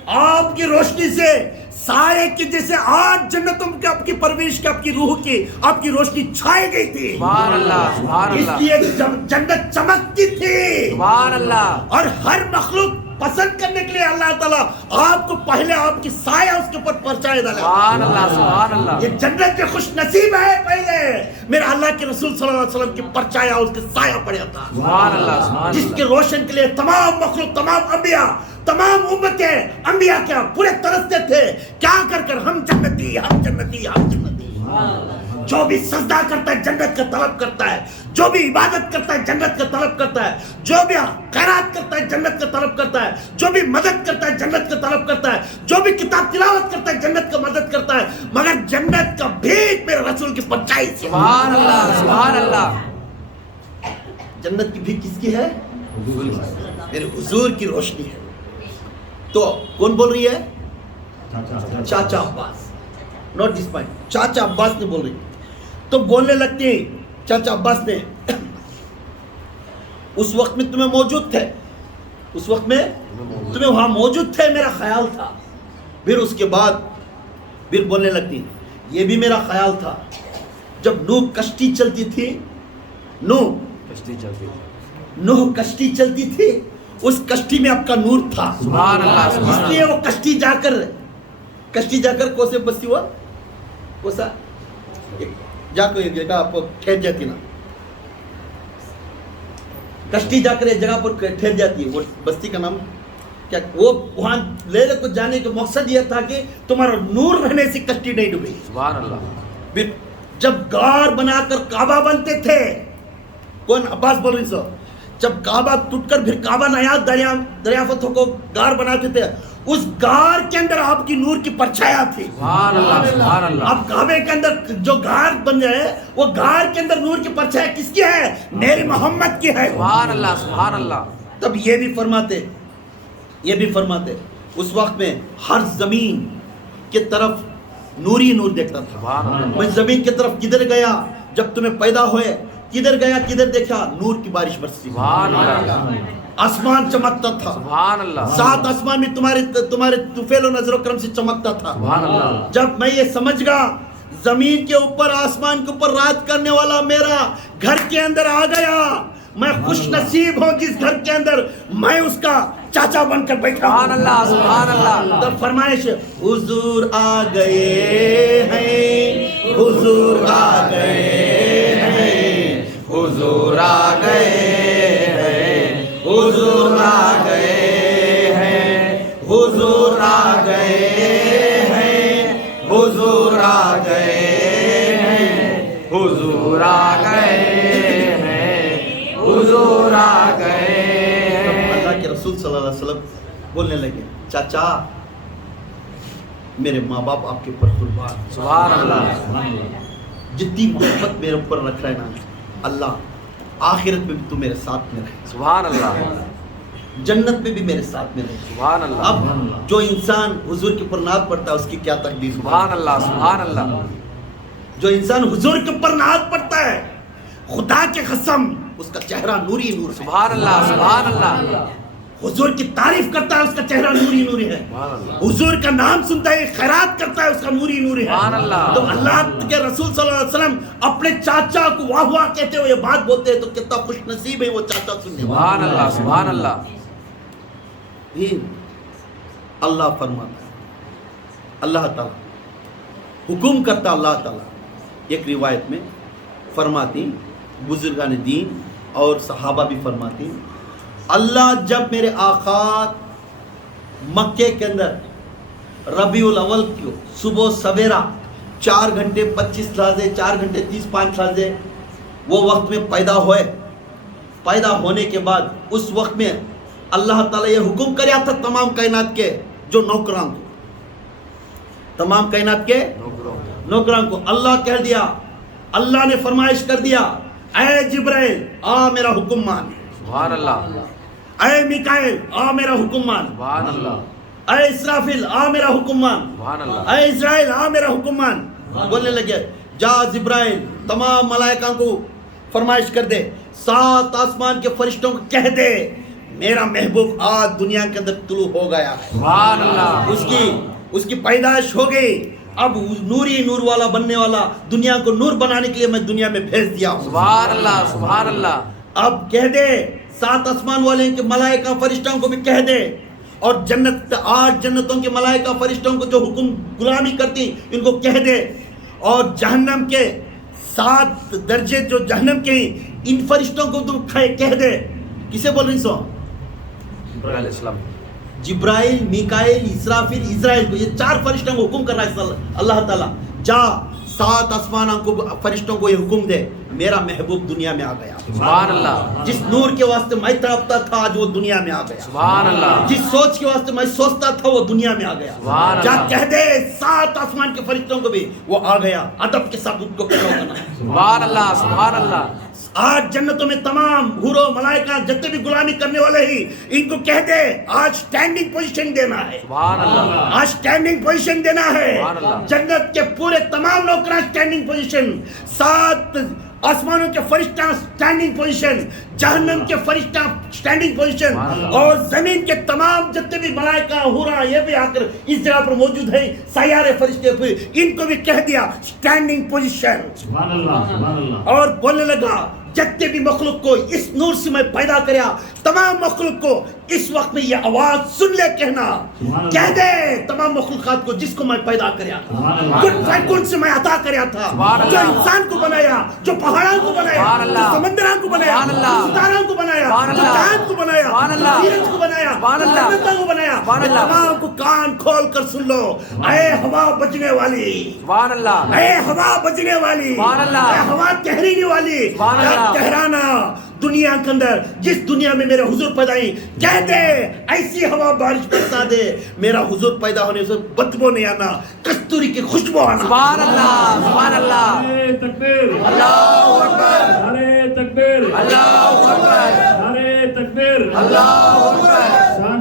آپ کی روشنی سے سائے کی جیسے آج جنتوں کی آپ کی پرویش کی, آپ کی روح کی, آپ کی روشنی چھائے گئی تھی. سبحان اللہ سبحان اس اللہ. لیے جنت چمکتی تھی سبحان اللہ. اور ہر مخلوق پسند کرنے کے لیے اللہ تعالیٰ آپ کو پہلے آپ کی سایہ اس کے اوپر پرچھائے ڈالا. سبحان اللہ سبحان اللہ. یہ جنت کے خوش نصیب ہے. پہلے میرا اللہ کے رسول صلی اللہ علیہ وسلم کی پرچھایا اس کے سایہ پڑا تھا, سبحان اللہ سبحان جس کے اللہ. روشن کے لیے تمام مخلوق, تمام انبیاء, تمام امتیں, انبیاء کیا پورے ترستے تھے کیا کر ہم جنتی, ہم جنتی, ہم جنتی. جو بھی سجدہ کرتا ہے جنت کا طلب کرتا ہے, جو بھی عبادت کرتا ہے جنت کا طلب کرتا ہے, جو بھی خیرات کرتا ہے جنت کا طلب کرتا ہے, جو بھی مدد کرتا ہے جنت کا طلب کرتا ہے, جو بھی کتاب تلاوت کرتا ہے جنت کا مدد کرتا ہے. مگر جنت کا بھیک میرے رسول کی پرچھائی سے. سبحان اللہ سبحان اللہ. جنت کی بھیک کس کی ہے؟ میرے حضور کی روشنی ہے. تو کون بول رہی ہے؟ چاچا عباس. نوٹ دس پوائنٹ, چاچا عباس نے بول رہی. تو بولنے لگتے ہیں چاچا عباس نے, اس وقت میں تمہیں موجود تھے, اس وقت میں تمہیں وہاں موجود تھے, میرا خیال تھا. پھر اس کے بعد پھر بولنے لگتی یہ بھی میرا خیال تھا جب نوح کشتی چلتی تھی, کشتی چلتی تھی, نوح کشتی چلتی تھی, اس کشتی میں آپ کا نور تھا. سبحان اللہ اس سبحان لیے اللہ. وہ کشتی جا کر کوسے بستی ہوا, کوسا جا کر ایک جگہ آپ کو ٹھہر جاتی نا, کشتی جا کر ایک جگہ پر ٹھہر جاتی ہے. وہ بستی کا نام کیا؟ وہ وہاں لے کو جانے کا مقصد یہ تھا کہ تمہارا نور رہنے سے کشتی نہیں ڈوبے. سبحان اللہ. پھر جب غار بنا کر کعبہ بنتے تھے, کون عباس بول رہی سو, جب کعبہ ٹوٹ کر پھر کعبہ نیا دریافتوں کو غار بناتے تھے, اس غار کے اندر آپ کی نور کی پرچھایا تھی. سبحان اللہ سبحان اللہ. اب کعبے کے اندر جو غار بن جائے, وہ غار کے اندر نور کی پرچھایا کس کی ہے؟ میرے محمد کی ہے. سبحان اللہ سبحان اللہ. تب یہ بھی فرماتے یہ بھی فرماتے اس وقت میں ہر زمین کی طرف نوری نور دیکھتا تھا. سبحان اللہ. میں زمین کی طرف کدھر گیا جب تمہیں پیدا ہوئے, کدھر گیا کدھر دیکھا, نور کی بارش برسی, سبحان اللہ. آسمان چمکتا تھا, سبحان اللہ. سات آسمان میں تمہارے طفیل و نظر و کرم سے چمکتا تھا. سبحان اللہ. جب میں یہ سمجھ گا زمین کے اوپر آسمان کے اوپر راج کرنے والا میرا گھر کے اندر آ گیا, میں خوش نصیب ہوں جس گھر کے اندر میں اس کا چاچا بن کر بیٹھا سبحان ہوں. اللہ. سبحان اللہ. تب فرمائش حضور آ گئے ہیں, حضور آ گئے ہیں, حضور آ گئے ہیں, حضور آ گئے ہیں, حضور آ گئے ہیں, حضور آ گئے ہیں, حضور آ گئے ہیں, حضور آ گئے ہیں. اللہ کے رسول صلی اللہ علیہ وسلم بولنے لگے, چاچا میرے ماں باپ آپ کے اوپر قربان, سبحان اللہ. جتنی محبت میرے اوپر رکھ رہا ہے نا اللہ, آخرت میں بھی تو میرے ساتھ میں رہے, سبحان اللہ. جنت میں بھی میرے ساتھ میں رہے. سبحان اللہ. اب جو انسان حضور کے اوپر نعت پڑھتا ہے اس کی کیا تقدیر. سبحان اللہ. سبحان اللہ. جو انسان حضور کے اوپر نعت پڑھتا ہے خدا کے قسم اس کا چہرہ نوری نور ہے. سبحان اللہ. سبحان اللہ. حضور کی تعریف کرتا ہے اس کا چہرہ نوری نوری ہے. سبحان اللہ. حضور کا نام سنتا ہے, خیرات کرتا ہے, اس کا نوری نوری ہے. سبحان اللہ. تو اللہ کے رسول صلی اللہ علیہ وسلم اپنے چاچا کو واہ واہ کہتے ہوئے یہ بات بولتے ہیں تو کتنا خوش نصیب ہے وہ چاچا سننے والا. سبحان اللہ. سبحان اللہ. پھر اللہ فرماتا ہے, اللہ تعالیٰ حکم کرتا, اللہ تعالیٰ ایک روایت میں فرماتی, بزرگان دین اور صحابہ بھی فرماتی, اللہ جب میرے آقا مکے کے اندر ربیع الاول کو صبح سویرا 4 گھنٹے 25 لحظے 4 گھنٹے 35 لحظے وہ وقت میں پیدا ہوئے, پیدا ہونے کے بعد اس وقت میں اللہ تعالیٰ یہ حکم کریا تھا تمام کائنات کے جو نوکران کو, تمام کائنات کے نوکران کو اللہ کہہ دیا, اللہ نے فرمائش کر دیا, اے جبرائیل آ میرا حکم مان, سبحان اللہ. اے میکائیل آ میرا حکم مان, سبحان اللہ. اے اسرافیل آ میرا حکم مان, سبحان اللہ. اے اسرائیل آ میرا حکم مان. بولنے لگے جا جبرائیل تمام ملائکہ کو فرمائش کر دے, 7 آسمان کے فرشتوں کو کہہ دے میرا محبوب آج دنیا کے اندر طلوع ہو گیا ہے, سبحان اللہ. اس کی پیدائش ہو گئی, اب نوری نور والا بننے والا دنیا کو نور بنانے کے لیے میں دنیا میں بھیج دیا ہوں. سبحان اللہ. سبحان اللہ. اب کہہ دے 7 آسمان والے کے ملائکہ فرشتوں کو بھی کہہ دے, اور 8 جنتوں کے ملائکہ فرشتوں کو جو حکم غلامی کرتی ان کو کہہ دے, اور جہنم کے 7 درجے جو جہنم کے ان فرشتوں کو تو کہہ دے. کسے بول رہی سو؟ علیہ السلام. جبرائیل, میکائیل, اسرافیل, اسرائیل کو, یہ 4 فرشتوں کو حکم کر رہا ہے اللہ تعالیٰ, جا 7 آسمانوں کو فرشتوں کو یہ حکم دے میرا محبوب دنیا میں آ گیا. سبحان اللہ. جس نور کے واسطے میں تڑپتا تھا آج وہ دنیا میں آ گیا. سبحان اللہ. جس سوچ کے واسطے میں سوچتا تھا وہ دنیا میں آ گیا. سبحان جا اللہ. کہہ دے 7 آسمان کے فرشتوں کو بھی وہ آ گیا. ادب کے ساتھ ان کو کہو کرنا. سبحان اللہ. سبحان اللہ. 8 جنتوں میں تمام حور و ملائکہ جتنے بھی غلامی کرنے والے ہی ان کو کہہ دے آج سٹینڈنگ پوزیشن دینا ہے. سبحان اللہ. آج سٹینڈنگ پوزیشن دینا ہے. سبحان اللہ. جنت کے پورے تمام نوکران سٹینڈنگ پوزیشن, 7 آسمانوں کے فرشتہ سٹینڈنگ پوزیشن, جہنم کے فرشتہ سٹینڈنگ پوزیشن, اور زمین کے تمام جتنے بھی ملائکہ حورا یہ بھی آ کر اس جگہ پر موجود ہیں, سیارے فرشتے ان کو بھی کہہ دیا سٹینڈنگ پوزیشن. سبحان اللہ. سبحان اللہ. اور بولنے لگا جتنے بھی مخلوق کو اس نور سے میں پیدا کریا, تمام مخلوق کو اس وقت میں یہ آواز سن لے کہنا, کہہ دے تمام مخلوقات کو جس کو میں پیدا کریا تھا, کن سے میں عطا کریا تھا, جو انسان کو بنایا, جو پہاڑوں کو بنایا, جو سمندروں کو بنایا, جو ستاروں کو بنایا, جو چاند کو بنایا, سورج کو بنایا, جنتوں کو بنایا, تمام کو کان کھول کر سن لو. اے ہوا بجنے والی, سبحان اللہ. اے ہوا بجنے والی, اے ہوا ٹہرنے والی, ٹہرانا دنیا کے اندر جس دنیا میں میرے حضور پیدا ہوئی, کہہ دے ایسی ہوا بارش برسا دے میرا حضور پیدا ہونے سے بدبو نہیں آنا, کستوری کی خوشبو آنا. سبحان اللہ. سبحان اللہ. نعرے تکبیر. اللہ اکبر. نعرے تکبیر. اللہ اکبر. نعرے تکبیر. اللہ اکبر. شان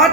8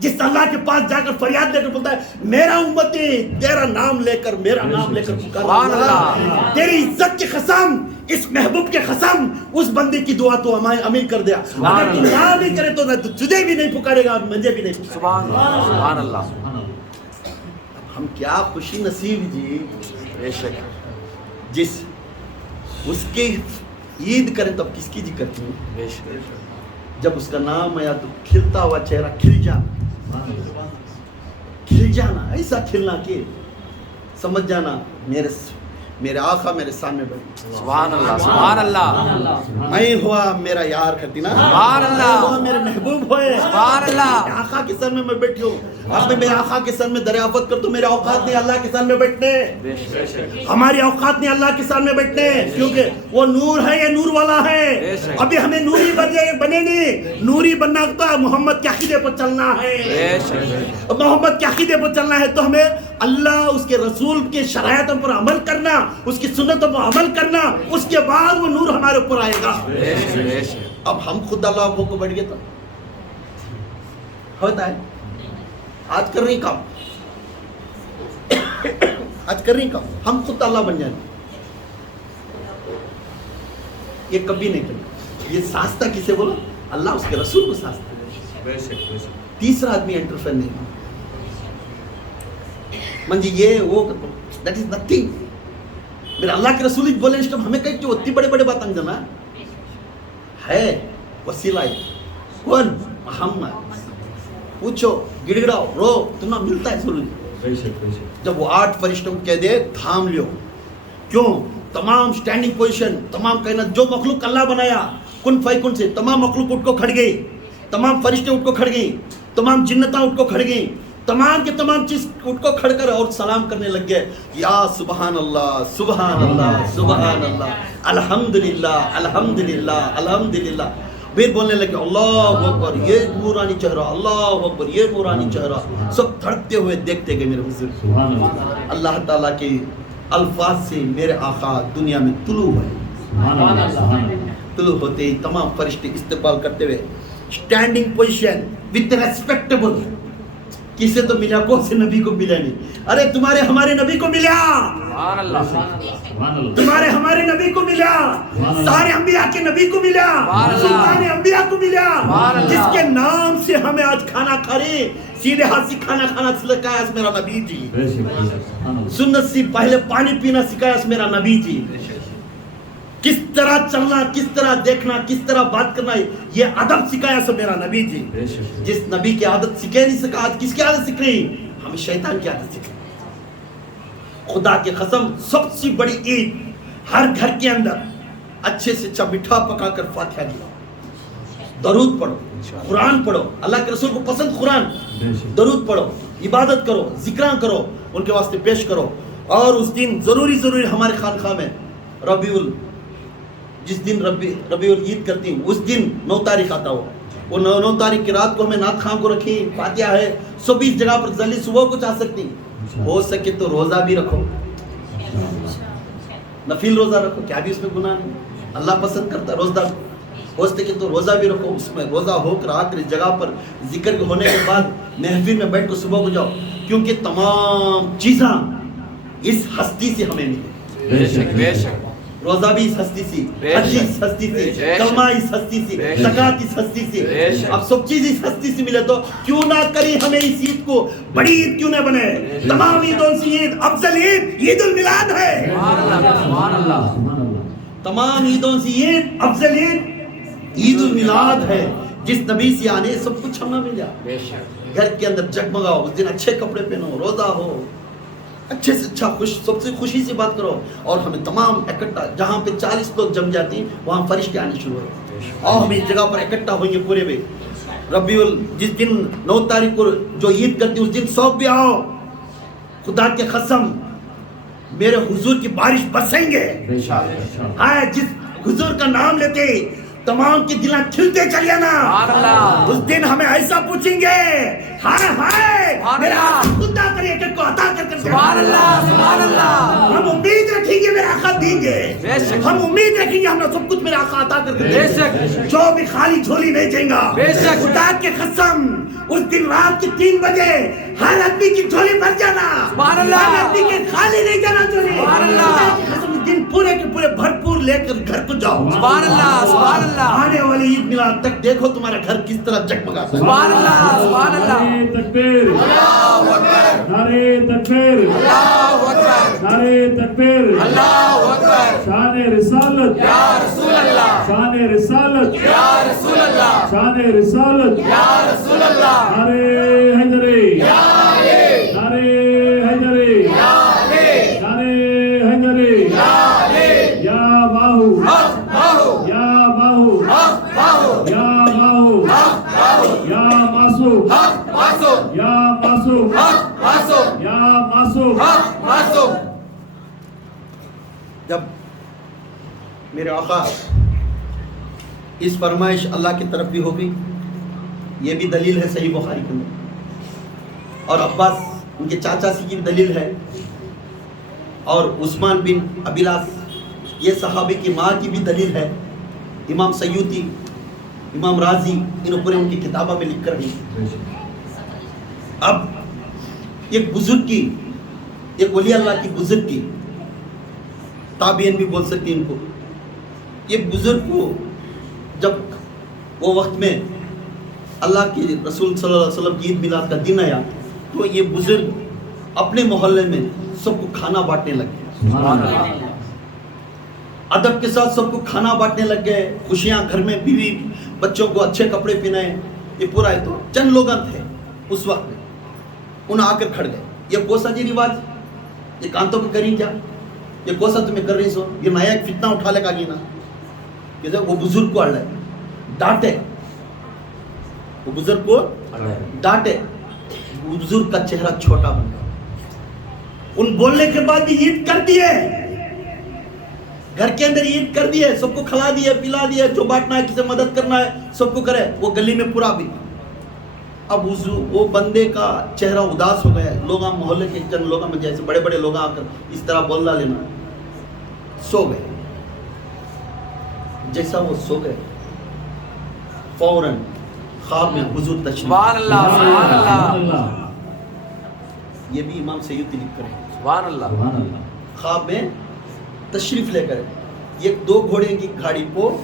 جس اللہ کے پاس جا کر فریاد لے کر بولتا ہے میرا امتی تیرا نام لے کر میرا نام لے کر پکار سبحان اللہ اللہ۔ تیری عزت کی قسم اس محبوب کے قسم اس بندے کی دعا تو امین کر دیا اگر تو نہ بھی کرے تو تجھے بھی نہیں پکارے گا مجھے بھی نہیں پکارے سبحان اللہ سبحان اللہ گا۔ ہم کیا خوشی نصیب جی بے شک جس اس کی عید کریں تو اب کس کی جی کرتی ہوں بے شک جب اس کا نام آیا تو کھلتا ہوا چہرہ کھل جانا کھل جانا ایسا کھلنا کہ سمجھ جانا میرے آقا میرے سامنے بیٹھے سبحان اللہ سبحان اللہ میں ہوا میرا یار کرتی نا سبحان اللہ۔ میں ہوا میرے محبوب ہوئے سبحان اللہ۔ میرے آقا کے سر میں بیٹھی ہوں اب میں میرے آقا کے سر میں دریافت کر تو میرے اوقات نہیں اللہ کے سر میں بیٹھنے بے شک ہماری اوقات نہیں اللہ کے سامنے بیٹھنے کیونکہ وہ نور ہے یہ نور والا ہے ابھی ہمیں نوری بنے نہیں نوری بننا تو محمد کے عقیدے پر چلنا ہے بے شک محمد کے عقیدے پر چلنا ہے تو ہمیں اللہ اس کے رسول کے شرائطوں پر عمل کرنا اس کی سنتوں پر عمل کرنا اس کے بعد وہ نور ہمارے اوپر آئے گا بے شک بے شک اب ہم خود اللہ کو بیٹھ گئے تو ہوتا ہے آج کر رہی کام آج کر رہی کام ہم خود اللہ بن جائیں یہ کبھی نہیں کرنا یہ ساستہ کسے بولا اللہ اس کے رسول کو ساستہ بے شک بے شک تیسرا آدمی انٹرفیئر نہیں منجی یہ وہ دیٹ از نتھنگ میرا اللہ کے رسول بولے اس ٹائم ہمیں کہیں کہ اتنی بڑے بڑے بات انجانا ہے وسیلہ کون محمد پوچھو گڑ گڑاؤ رو تمہیں ملتا ہے ضروری بے شک بے شک جب وہ 8 فرشتوں کو کہہ دے تھام لیو کیوں تمام سٹینڈنگ پوزیشن تمام کائنات جو مخلوق اللہ بنایا کن فیکن سے تمام مخلوق اٹھ کو کھڑ گئی تمام فرشتے اٹھ کو کھڑ گئی تمام جنتاں اٹھ کو کھڑ گئی تمام کے تمام چیز اٹھ کو کھڑ کر اور سلام کرنے لگ گئے یا سبحان اللہ سبحان اللہ سبحان اللہ الحمدللہ الحمدللہ الحمدللہ پھر بولنے لگے اللہ اکبر یہ نورانی چہرہ اللہ اکبر یہ نورانی چہرہ سب دھڑکتے ہوئے دیکھتے گئے میرے حضور اللہ تعالیٰ کے الفاظ سے میرے آقا دنیا میں طلوع ہوئے طلوع ہوتے ہی تمام فرشتے استقبال کرتے ہوئے اسٹینڈنگ پوزیشن وتھ ریسپیکٹیبل کسے تو ملا کون سے نبی کو ملا نہیں ارے تمہارے ہمارے نبی کو ملا سبحان اللہ تمہارے ہمارے نبی کو ملا سارے انبیاء کے نبی کو ملا سلطان انبیاء کو ملا جس کے نام سے ہمیں آج کھانا کھا رہے سیدھے ہاتھ سے کھانا کھانا سکھایا اس میرا نبی جی سنت سے پہلے پانی پینا سکھایا اس میرا نبی جی کس طرح چلنا کس طرح دیکھنا کس طرح بات کرنا یہ ادب سکھایا سب میرا نبی جی جس نبی کی عادت سکھے نہیں سکا آج کس کی عادت سکھ رہی ہمیں شیطان کی عادت سکھ رہی خدا کی قسم سب سے بڑی عید ہر گھر کے اندر اچھے سے اچھا مٹھا پکا کر فاتحہ دیا درود پڑھو قرآن پڑھو اللہ کے رسول کو پسند قرآن درود پڑھو عبادت کرو ذکران کرو ان کے واسطے پیش کرو اور اس دن ضروری ہمارے خانقاہ میں جس دن ربیع العید کرتی ہوں اس دن 9 تاریخ آتا ہو وہ 9 تاریخ کی رات کو ہمیں نعت خواں کو رکھی فاتحہ ہے سب اس جگہ پر جلدی صبح کو چاہ سکتی ہو سکے تو روزہ بھی رکھو نفل روزہ رکھو کیا بھی اس میں گناہ نہیں اللہ پسند کرتا ہے روزہ ہو سکے تو روزہ بھی رکھو اس میں روزہ ہو کر آ کر اس جگہ پر ذکر ہونے کے بعد محفل میں بیٹھ کر صبح کو جاؤ کیونکہ تمام چیزاں اس ہستی سے ہمیں ملے بے شک بے شک روزہ بھی اس ہستی سی حج اس ہستی سی کلمہ اس ہستی سی زکات اس ہستی سی اب سب چیز اس ہستی سے ملے تو کیوں نہ کری ہمیں اس عید کو بڑی عید کیوں نہ بنے تمام عیدوں سے عید افضل عید عید المیلاد ہے سبحان اللہ تمام عیدوں سے عید افضل عید عید المیلاد ہے جس نبی سے آنے سب کچھ ہمیں مل جائے بے شک گھر کے اندر جگمگاؤ اس دن اچھے کپڑے پہنو روزہ ہو اچھے سے اچھا سب سے خوشی سے بات کرو اور ہمیں تمام اکٹھا جہاں پہ 40 لوگ جم جاتی ہیں وہاں فرشتے آنے شروع ہوئے اور ہم اس جگہ پر اکٹھا ہوئیں گے پورے میں جس دن 9 تاریخ کو جو عید کرتی اس دن سب بھی آؤ خدا کے قسم میرے حضور کی بارش برسیں گے ہاں جس حضور کا نام لیتے تمام کے دلیں کھلتے چلے نا اس دن ہمیں ایسا پوچھیں گے ہائے ہائے میرا خدا کرے کہ کو عطا کر سبحان اللہ ہم امید رکھیں دیں گے، میرے آقا دیں گے، بے شک۔ ہم امید رکھیں گے ہمیں سب کچھ میرے آقا عطا کر کے بے دیں گے، شک۔ جو بھی خالی جھولی بھیجیں گا، بے شک۔ خدا کے قسم اس دن رات کے 3 بجے ہر آدمی کی جھولی بھر جانا، سبحان اللہ۔ ہر آدمی کے خالی نہیں جانا جھولی، سبحان اللہ۔ خدا کی قسم اس دن پورے کے پورے بھرپور لے کر گھر کو جاؤ، سبحان اللہ، سبحان اللہ، آنے والی عید میلاد تک دیکھو تمہارا گھر کس طرح جگمگاتا ہے۔ سبحان اللہ، سبحان اللہ، نعرے تکبیر، اللہ اکبر، نعرے تکبیر، اللہ اکبر، نعرے تکبیر، اللہ اکبر، شان رسالت، یا رسول اللہ، شان رسالت، یا رسول اللہ، شان رسالت، یا رسول اللہ، نعرے حیدری، یا علی، نعرے حیدری، یا علی، نعرے حیدری، یا علی، یا باہو، حق باہو، یا باہو، حق باہو، یا باہو، حق باہو، یا ماسو، حق ماسو، یا ماسو، حق ماسو، یا ماسو، حق ماسو۔ جب میرے آقا اس فرمائش اللہ کی طرف بھی ہوگی، یہ بھی دلیل ہے صحیح بخاری کے اندر، اور عباس ان کے چاچا سے کی بھی دلیل ہے، اور عثمان بن ابیلاس یہ صحابی کی ماں کی بھی دلیل ہے، امام سیوطی، امام رازی انہوں پورے ان کی کتابوں میں لکھ کر ہیں۔ اب ایک بزرگ کی، ایک ولی اللہ کی بزرگ کی، تابعین بھی بول سکتے ہیں ان کو، یہ بزرگ کو جب وہ وقت میں اللہ کی رسول صلی اللہ علیہ وسلم کی عید میلاد کا دن آیا تو یہ بزرگ اپنے محلے میں سب کو کھانا بانٹنے لگ گئے، سبحان اللہ، ادب کے ساتھ سب کو کھانا بانٹنے لگ گئے، خوشیاں گھر میں، بیوی بچوں کو اچھے کپڑے پہنائے، یہ پورا ہے۔ تو چند لوگ تھے اس وقت میں، انہیں آ کر کھڑ گئے، یہ کوسا جی رواج، یہ کانتوں کے کریں کیا، یہ کوسا تمہیں کر رہی سو، یہ نیا ایک فتنہ اٹھا لے گا گی نا، کہ وہ بزرگ کو اڑے ڈانٹے، وہ بزرگ کو ڈانٹے، بزرگ کا چہرہ چھوٹا بن گیا، ان بولنے کے بعد بھی عید کر دیے، گھر کے اندر عید کر دیے، سب کو کھلا دیے، پلا دیے، جو بانٹنا ہے کسی مدد کرنا ہے سب کو کرے، وہ گلی میں پورا بھی۔ اب وہ بندے کا چہرہ اداس ہو گیا، لوگ محلے کے چند لوگوں میں جیسے بڑے بڑے لوگ آ کر اس طرح بولنا لینا، سو گئے۔ جیسا وہ سو گئے فوراً خواب میں حضور تشریف، سبحان اللہ، سبحان اللہ، اللہ، یہ بھی امام سیوطی لکھ کر ہے، سبحان اللہ، سبحان اللہ، خواب میں تشریف لے کر یہ 2 گھوڑے کی گاڑی کو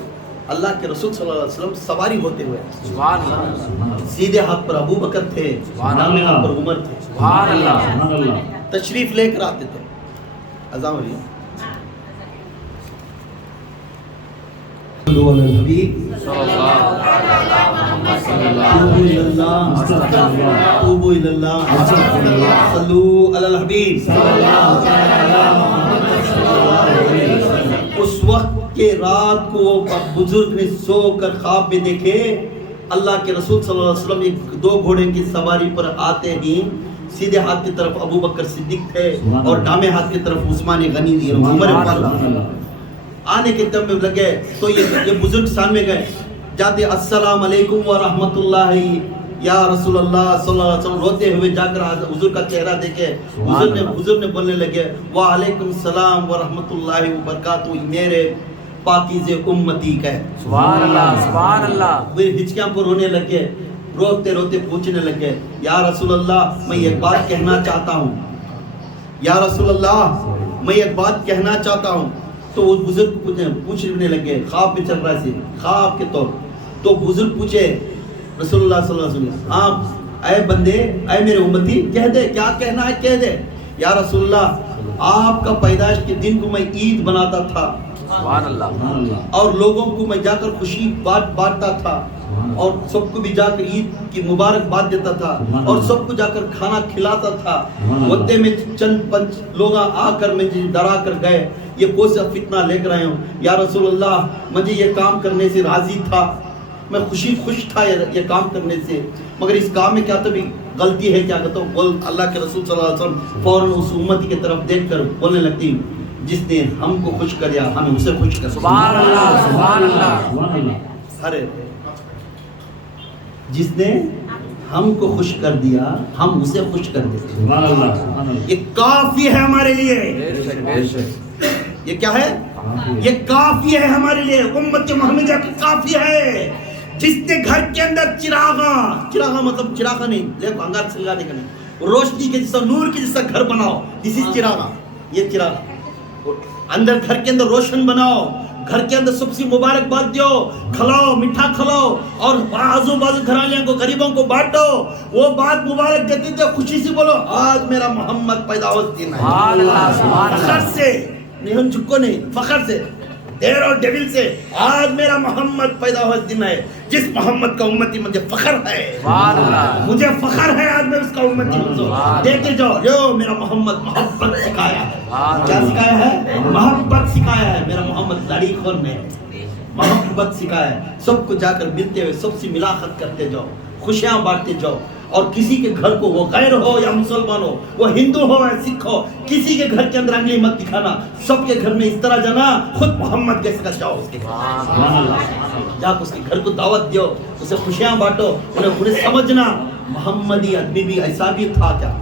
اللہ کے رسول صلی اللہ علیہ وسلم سواری ہوتے ہوئے، سبحان اللہ، سیدھے ہاتھ پر ابو بکر تھے، سبحان دامنے اللہ، ہاتھ پر عمر تھے، سبحان اللہ، سبحان اللہ، تشریف لے کر آتے تھے۔ اذان ہو رہی ہے، صلو علی الحبیب، صلی اللہ توبوا الی اللہ، توبوا الی اللہ، صلو علی الحبیب۔ اس وقت کے رات کو بزرگ نے سو کر خواب میں دیکھے اللہ کے رسول صلی اللہ علیہ وسلم ایک 2 گھوڑے کی سواری پر آتے ہی سیدھے ہاتھ کی طرف ابو بکر صدیق تھے اور ڈامے ہاتھ کی طرف عثمان غنی عمر فاروق آنے کے تم میں لگے، تو یہ بزرگ سامنے گئے، جاتے السلام علیکم ورحمۃ اللہ یا رسول اللہ صلی اللہ علیہ وسلم، روتے ہوئے جا کر حضور کا چہرہ دیکھے، حضور نے بولنے لگے وعلیکم السلام ورحمۃ اللہ وبرکاتہ، میرے پاکیزے امتی کا ہے، سبحان اللہ، سبحان اللہ، وہ ہچکیاں پر رونے لگے، روتے روتے پوچھنے لگے یا رسول اللہ میں ایک بات کہنا چاہتا ہوں، یا رسول اللہ میں ایک بات کہنا چاہتا ہوں۔ تو وہ بزرگ پوچھنے لگے، خواب میں چل رہا ہے خواب کے طور، تو بزرگ پوچھے رسول اللہ صلی اللہ علیہ وسلم، ہاں اے بندے، اے میرے امتی، کہہ دے کیا کہنا ہے، کہہ دے۔ یا رسول اللہ آپ کا پیدائش کے دن کو میں عید بناتا تھا سبحان اللہ، اور لوگوں کو میں جا کر خوشی بانٹتا تھا اور سب کو بھی جا کر عید کی مبارکباد دیتا تھا اور سب کو جا کر کھانا کھلاتا تھا۔ وقتے میں چند پنچ لوگ آ کر مجھے ڈرا کر گئے، یہ کون سا فتنہ لے کر آئے ہوں، یا رسول اللہ مجھے یہ کام کرنے سے راضی تھا، میں خوش تھا یہ کام کرنے سے، مگر اس کام میں کیا تو بھی غلطی ہے، کیا کہتا ہوں۔ اللہ کے رسول صلی اللہ علیہ وسلم فوراً اس امتی کی طرف دیکھ کر بولنے لگتی، جس نے ہم کو خوش کر دیا ہمیں اسے خوش کر، سبحان اللہ، سبحان اللہ، سبحان اللہ، ارے جس نے ہم کو خوش کر دیا ہم اسے خوش کر دیتے، سبحان اللہ، سبحان اللہ، یہ کافی ہے ہمارے لیے۔ بے شک، بے شک، یہ کیا ہے؟ یہ کافی ہے ہمارے لیے، امت محمدیہ کی کافی ہے. جس نے گھر کے اندر چراغا مطلب چراغا نہیں دیکھو انگار سے لگانے کا نہیں، روشنی کے جیسا نور کے جیسا گھر بناؤ. دس از چراغا. یہ چراغ اندر گھر کے اندر روشن بناؤ، گھر کے اندر سب سے مبارک بات دو، کھلاؤ میٹھا کھلاؤ، اور آزو بازو گھرالیوں کو غریبوں کو بانٹو. وہ بات مبارک دیتے تھے، خوشی سے بولو آج میرا محمد پیدا ہو دن ہے. سبحان اللہ سبحان فخر اللہ سے نہیں، ہم جھکو نہیں، فخر سے، دیر اور ڈیول سے آج میرا محمد پیدا ہوا دن ہے. جس محمد کا امتی مجھے فخر ہے، سبحان اللہ مجھے فخر ہے آج میں اس کا امتی ہوں. دیکھتے جاؤ یو میرا محمد محبت سکھایا ہے. کیا سکھایا ہے؟ محبت سکھایا ہے. میرا محمد داڑھی خور میں محبت سکھایا ہے. سب کو جا کر ملتے ہوئے سب سے ملاقات کرتے جاؤ، خوشیاں بانٹتے جاؤ. اور کسی کے گھر کو، وہ غیر ہو یا مسلمان ہو، وہ ہندو ہو یا سکھ ہو، کسی کے گھر کے اندر انگلی مت دکھانا. سب کے گھر میں اس طرح جانا خود محمد کے ساتھ جاؤ اس کے گھر، جا کے اس کے گھر کو دعوت دیو، اسے خوشیاں بانٹو. انہیں سمجھنا محمدی آدمی بھی ایسا بھی تھا کیا.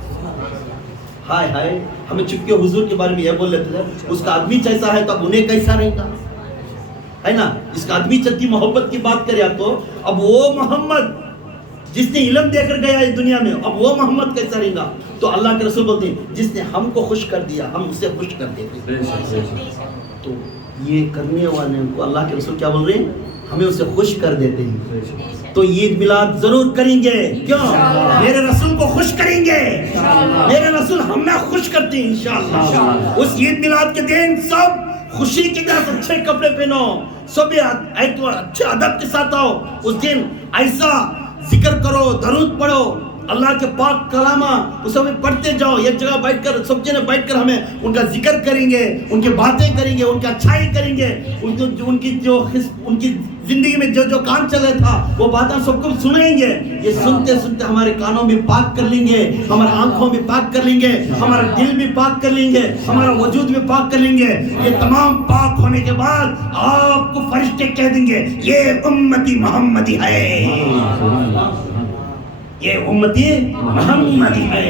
ہائے ہائے، ہمیں چپکے حضور کے بارے میں یہ بول لیتے تھے اس کا آدمی کیسا ہے تو اب انہیں کیسا رہے گا، ہے نا. اس کا آدمی چتی محبت کی بات کرے تو اب وہ محمد جس نے علم دے کر گیا اس دنیا میں، اب وہ محمد کیسا رہے گا. تو اللہ کے رسول بولتے ہیں جس نے ہم کو خوش کر دیا ہم اسے خوش کر دیتے. تو یہ کرنے والے کو اللہ کے رسول کیا بول رہے ہیں؟ ہمیں اسے خوش کر دیتے ہیں. تو عید میلاد ضرور کریں گے. کیوں؟ میرے رسول کو خوش کریں گے. میرے رسول ہمیں خوش کرتے ہیں انشاءاللہ. اس عید میلاد کے دن سب خوشی کے ساتھ اچھے کپڑے پہنو، سب اچھے ادب کے ساتھ آؤ. اس دن ایسا ذکر کرو، درود پڑھو، اللہ کے پاک کلامہ اس میں پڑھتے جاؤ. ایک جگہ بیٹھ کر سب جنے بیٹھ کر ہمیں ان کا ذکر کریں گے، ان کی باتیں کریں گے، ان کی اچھائی کریں گے. ان کی زندگی میں جو کام چل رہا تھا وہ باتیں سب کو سنیں گے. یہ سنتے سنتے ہمارے کانوں میں پاک کر لیں گے، ہمارے آنکھوں میں پاک کر لیں گے، ہمارا دل بھی پاک کر لیں گے، ہمارا وجود بھی پاک کر لیں گے. یہ تمام پاک ہونے کے بعد آپ کو فرشتے کہہ دیں گے یہ امتی محمدی ہے، یہ امتی محمدی ہے.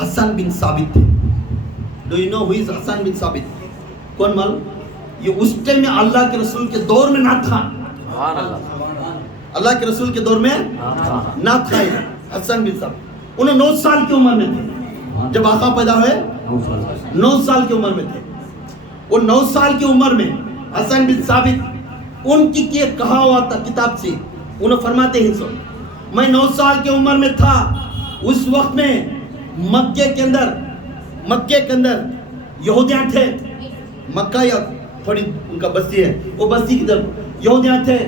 حسن بن ثابت، ڈو یو نو ہو از حسن بن ثابت؟ کون معلوم؟ یہ اس ٹائم میں اللہ کے رسول کے دور میں نہ تھا. سبحان اللہ اللہ کے رسول کے دور میں نہ تھا. حسن بن ثابت انہیں 9 سال کی عمر میں تھے جب آقا پیدا ہوئے. 9 سال کی عمر میں تھے. وہ 9 سال کی عمر میں حسن بن ثابت ان کی کہا ہوا تھا کتاب سے. انہوں فرماتے ہیں میں 9 سال کی عمر میں تھا. اس وقت میں مکے کے اندر یہودیاں تھے. مکہ یا تھوڑی ان کا بستی ہے، وہ بستی کی طرف یہودیاں تھے.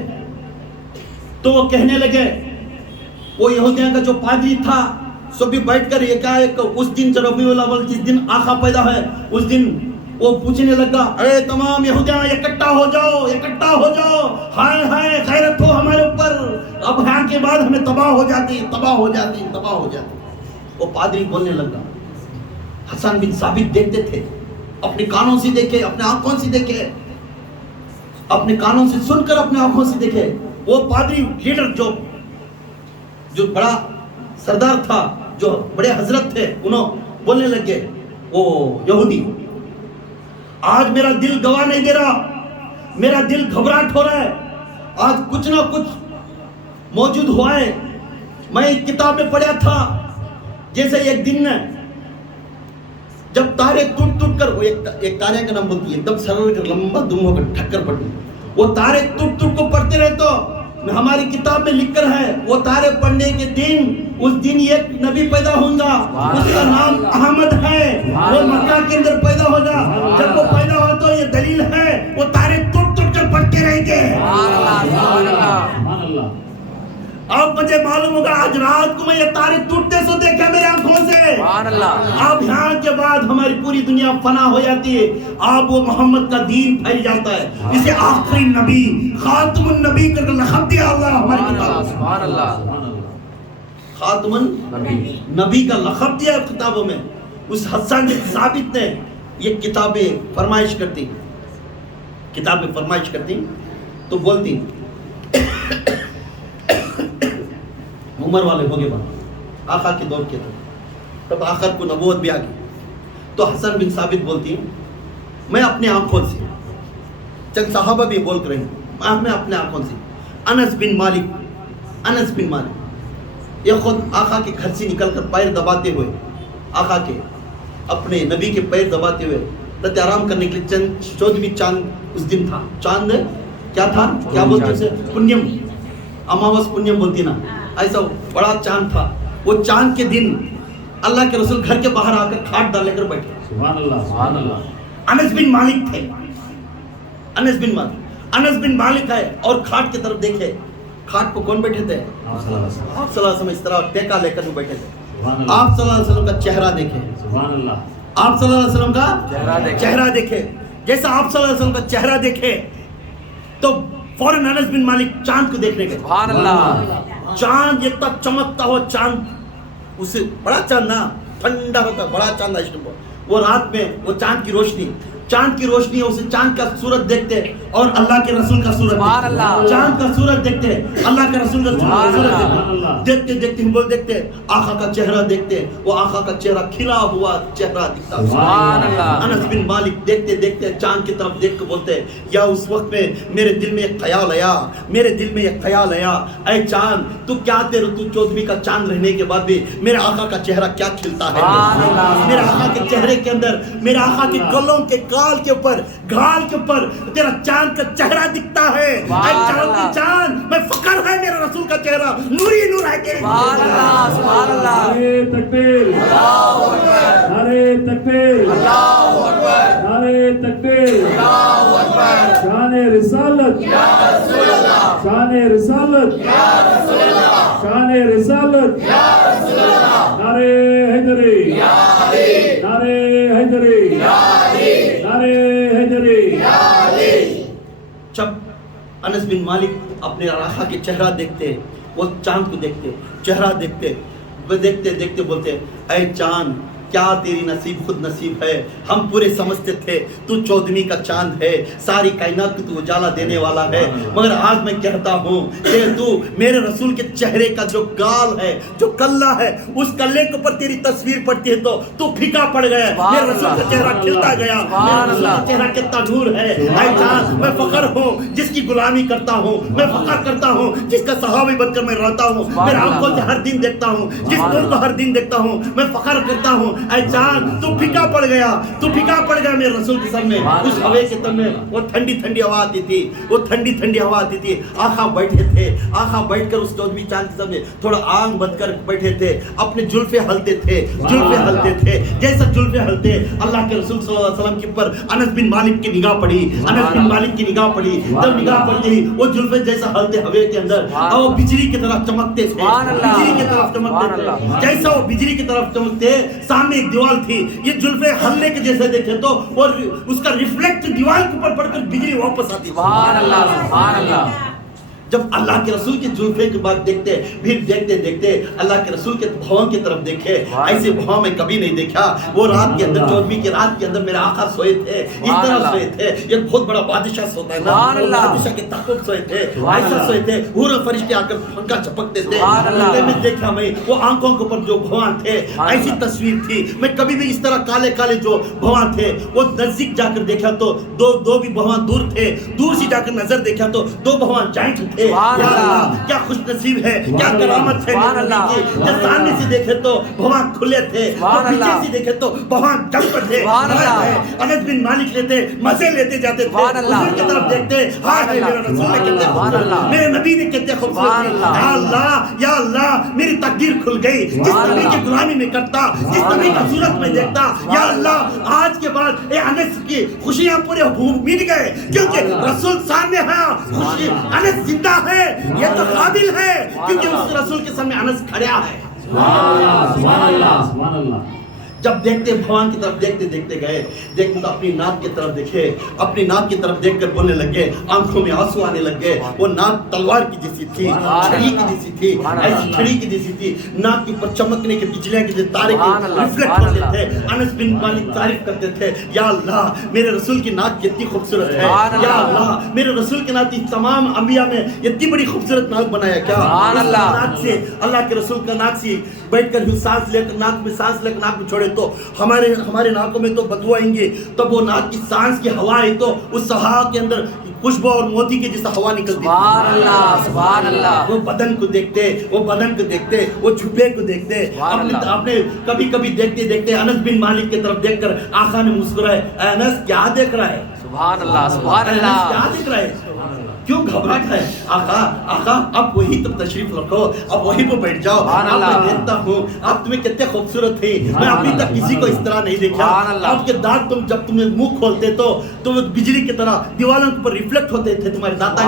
تو وہ کہنے لگے، وہ یہودیاں کا جو پادری تھا سب بھی بیٹھ کر یہ کہا کہ اس دن ربیع الاول جس دن آقا پیدا ہے اس دن وہ پوچھنے لگا اے تمام یہودیاں اکٹھا ہو جاؤ، ہائے ہائے غیرت ہو ہمارے اوپر، اب یہاں کے بعد ہمیں تباہ ہو جاتی. وہ پادری بولنے لگا. حسن بن ثابت دیکھتے تھے، اپنے کانوں سے دیکھے، اپنے آنکھوں سے دیکھے، اپنے کانوں سے سن کر اپنے آنکھوں سے دیکھے. وہ پادری لیڈر جو بڑا سردار تھا، جو بڑے حضرت تھے، انہوں بولنے لگے وہ یہودی آج میرا دل گواہ نہیں دے رہا، میرا دل گھبراہٹ ہو رہا ہے. آج کچھ نہ کچھ موجود ہوا ہے. میں ایک کتاب میں پڑھا تھا جیسے ایک دن جب تارے ٹوٹ کر وہ ایک تارے کا نام بولتی ہے ایک دم سرل کر لمبا دم ہو کر ٹھکر پڑتی، وہ تارے ٹوٹ کو پڑھتے رہے. تو ہماری کتاب میں لکھ کر ہے وہ تارے پڑھنے کے دن اس دن ایک نبی پیدا ہوگا، اس کا نام احمد ہے. وہ مکہ کے اندر پیدا ہوگا. جب وہ پیدا ہو تو یہ دلیل ہے وہ تارے ٹوٹ کر پڑھتے رہیں گے. اب مجھے معلوم ہوگا آج رات کو میں یہ تارے ٹوٹتے سو دیکھا میرے آنکھوں سے. اب یہاں کے بعد ہماری پوری دنیا فنا ہو جاتی ہے. اب وہ محمد کا دین پھیل جاتا ہے. اسے آخری نبی، خاتم النبی کر لقب دیا اللہ ہماری کتاب. خاتم النبی کا لقب دیا کتابوں میں. اس حسن بن ثابت نے یہ کتابیں فرمائش کرتی تو بولتی عمر والے ہو گئے بات آقا کے دور کے تھے. تب آخر کو نبوت بھی آ گئی. تو حسن بن ثابت بولتی ہیں میں اپنے آنکھوں سے، چند صحابہ بھی بول کر رہے ہیں میں اپنے آنکھوں سے، انس بن مالک یہ خود آقا کے گھر سے نکل کر پیر دباتے ہوئے، آقا کے اپنے نبی کے پیر دباتے ہوئے رات آرام کرنے کے لیے 14ویں چاند اس دن تھا، چاند کیا تھا، کیا بولتے اسے، پنیم، اماوس پنیم بولتی نا، ایسا بڑا چاند تھا. وہ چاند کے دن اللہ کے رسول گھر کے باہر آ کر کھاٹ ڈال لے کر بیٹھے. سبحان اللہ سبحان اللہ. انس بن مالک تھے، انس بن مالک ہے اور کھاٹ کی طرف دیکھے. کھاٹ پہ کون بیٹھے تھے؟ آپ صلی اللہ علیہ وسلم. اس طرح ٹیکا لے کر وہ بیٹھے تھے. آپ صلی اللہ علیہ وسلم کا چہرہ دیکھے. سبحان اللہ. آپ صلی اللہ علیہ وسلم کا چہرہ دیکھے. جیسا آپ صلی اللہ علیہ وسلم کا چہرہ دیکھے تو فوراً انس بن مالک چاند کو دیکھنے گئے. سبحان اللہ. چاند اتنا چمکتا ہو، چاند اسے بڑا چاند نا، ٹھنڈا ہوتا بڑا چاند ہے. وہ رات میں وہ چاند کی روشنی اسے چاند کا صورت دیکھتے اور اللہ کے رسول کا صورت دیکھتے. چاند کا صورت دیکھتے، اللہ کے رسول کا صورت دیکھتے، دیکھتے وہ دیکھتے آقا کا چہرہ دیکھتے. وہ آقا کا چہرہ کھلا ہوا چہرہ دکھتا. انس بن مالک دیکھتے دیکھتے چاند کی طرف دیکھ کے بولتے یا اس وقت میں میرے دل میں ایک خیال آیا، اے چاند تو کیا تو 14ویں کا چاند رہنے کے بعد بھی میرے آقا کا چہرہ کیا کھلتا ہے. میرے آقا کے چہرے کے اندر، میرے آقا کے گلوں کے گال کے اوپر تیرا چاند کا چہرہ دکھتا ہے. اے چاند کی چاند، میں فخر ہے میرے رسول کا چہرہ نوری نور ہے کہ سبحان اللہ. نعرے تکبیر، نعرے تکبیر، نعرے تکبیر. شان رسالت، شان رسالت، شان رسالت. نعرے حیدری، نعرے حیدری، نعرے حیدری. جب انس بن مالک اپنے آقا کے چہرہ دیکھتے، وہ چاند کو دیکھتے، چہرہ دیکھتے دیکھتے بولتے اے چاند کیا تیری نصیب خود نصیب ہے. ہم پورے سمجھتے تھے تو 14ویں کا چاند ہے، ساری کائنات کو تو اجالا دینے والا ہے، مگر آج میں کہتا ہوں کہ تو میرے رسول کے چہرے کا جو گال ہے، جو کلہ ہے، اس کلے کے اوپر تیری تصویر پڑتی ہے تو پھیکا پڑ گیا. میرے رسول کا چہرہ کھلتا گیا. میرے رسول کا چہرہ کتنا نور ہے. اے چاند میں فخر ہوں جس کی غلامی کرتا ہوں، میں فخر کرتا ہوں جس کا صحابی بن کر میں رہتا ہوں، میرے آنکھوں سے ہر دن دیکھتا ہوں، جس نور کو ہر دن دیکھتا ہوں، میں فخر کرتا ہوں. اے چاند تو پھیکا پڑ گیا میرے رسول کے سامنے. اس ہوے کے تن میں وہ ٹھنڈی ہوا آتی تھی. آقا بیٹھے تھے، آقا بیٹھ کر اس 14ویں چاند کے سامنے تھوڑا آنکھ بند کر بیٹھے تھے، اپنے جلفے ہلتے تھے. جیسا جلفے ہلتے اللہ کے رسول صلی اللہ علیہ وسلم کے اوپر انس بن مالک کی نگاہ پڑی. جب نگاہ پڑتی ہی وہ جلفے جیسا ہلتے ہوے کے اندر اور وہ بجلی کی طرف چمکتے تھے. جیسا وہ بجلی کی طرف چمکتے، سامنے ایک دیوال تھی، یہ جلفے ہلنے کے جیسے دیکھے تو وہ اس کا ریفلیکٹ دیوال کے اوپر پڑ کر بجلی واپس آتی. سبحان اللہ سبحان اللہ. جب اللہ کے رسول کے جلفے کے بعد دیکھتے، پھر دیکھتے اللہ کے رسول کے بھون کی طرف دیکھے. ایسے بھون میں کبھی نہیں دیکھا. وہ رات کے اندر 14ویں کی رات کے اندر میرے آقا سوئے تھے، اس طرح سوئے تھے. ایک بہت بڑا بادشاہ سوتا ہے نا، بادشاہ کے تخت سوئے تھے، ایسا سوئے تھے. حور فرشتے آ کر پنکھا چپکتے تھے. میں دیکھا میں وہ آنکھوں کے اوپر جو بھون تھے، ایسی تصویر تھی. میں کبھی بھی اس طرح کالے جو بھون تھے وہ نزدیک جا کر دیکھا تو دو بھی بھون دور تھے. دور سے جا کر نظر دیکھا تو 2 بھون جائنٹ تھے. یا اللہ کیا خوش نصیب ہے، کیا کرامت ہے. جب سامنے سے دیکھے تو بھوان کھلے تھے، پیچھے سے دیکھے تو بھوان جم پر تھے. انس بن مالک مزے لیتے جاتے تھے. حضور کی طرف دیکھتے، ہائے میرے رسول نے کتنے خوبصورت، میرے نبی نے کتنے خوبصورت. یا اللہ میری تقدیر کھل گئی. جس نبی کی غلامی میں کرتا، جس نبی کا صورت میں دیکھتا، یا اللہ آج کے بعد اے انس کی خوشیاں پورے مٹ گئے، کیونکہ رسول سامنے ہے، خوشی انس زندہ ہے. یہ تو قابل ہے کیونکہ اس رسول کے سامنے انس کھڑا ہے. سبحان اللہ. جب دیکھتے بھگوان کی طرف دیکھتے گئے، دیکھتے تو اپنی ناک کی طرف دیکھے، اپنی ناک کی طرف دیکھ کر بولنے لگے، آنکھوں میں آنسو آنے لگے. وہ ناک تلوار کی جیسی تھی، چھڑی کی جیسی تھی، ایسی چھڑی کی جیسی تھی. ناک کے اوپر چمکنے کے بجلیاں کے تارے ریفلیکٹ ہوتے تھے. انس بن مالک تعریف کرتے تھے، یا اللہ میرے رسول کی ناک کتنی خوبصورت ہے. یا اللہ میرے رسول کے ناک تمام انبیاء میں اتنی بڑی خوبصورت ناک بنایا کیا. ناک سے اللہ کے رسول کا ناک سے بیٹھ کر سانس لے کر ناک میں سانس لے کر ناک میں چھوڑے تو ہمارے ناکوں میں تو بدبو آئیں گے. تب وہ ناک کی سانس کی ہوا ہے تو اس صحا کے اندر خوشبو اور موتی کے جیسا ہوا نکلتی. سبحان اللہ سبحان اللہ. وہ بدن کو دیکھتے وہ جھبے کو دیکھتے. آپ نے کبھی دیکھتے انس بن مالک کی طرف دیکھ کر آقا نے مسکرائے. اے انس کیا دیکھ رہا ہے؟ سبحان اللہ سبحان اللہ. کیا دیکھ رہا ہے؟ کیوں گھبراہٹ ہے؟ آقا اب وہی تم تشریف رکھو, اب وہی پہ بیٹھ جاؤ. آپ میں دیکھتا ہوں آپ تمہیں کتنے خوبصورت تھے, میں ابھی تک کسی کو اس طرح نہیں دیکھا. آپ کے دانت تم جب تم منہ کھولتے تو بجلی کی طرح دیواروں پر ریفلیکٹ ہوتے تھے. تمہارے دانت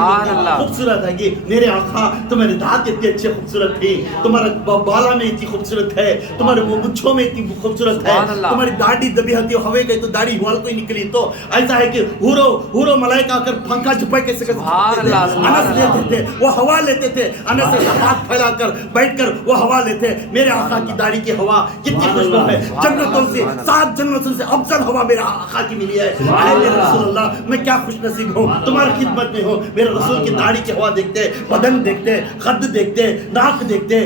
خوبصورت ہے. یہ میرے آقا تمہارے دانت اتنے اچھے خوبصورت تھے, تمہارا بالا میں اتنی خوبصورت ہے, تمہارے مونچھوں میں اتنی خوبصورت ہے, تمہاری داڑھی دبی ہوتی ہے, ہوئے گئی تو داڑھی وال کو ہی نکلی تو ایسا ہے کہ ہورو ملائکہ آ کر پنکھا جھپائے کیسے انس لیتے تھے, وہ ہوا لیتے تھے. انس سے ہاتھ پھیلا کر بیٹھ کر وہ ہوا لیتے. میرے آقا کی داڑھی کی ہوا کتنی خوشبو ہے. جنتوں سے 7 جنتوں سے افضل ہوا میرے آقا کی ملی ہے. اے میرے رسول اللہ, میں کیا خوش نصیب ہوں, تمہاری خدمت میں ہوں. میرے رسول کی داڑھی کی ہوا دیکھتے, بدن دیکھتے, قد دیکھتے, ناک دیکھتے,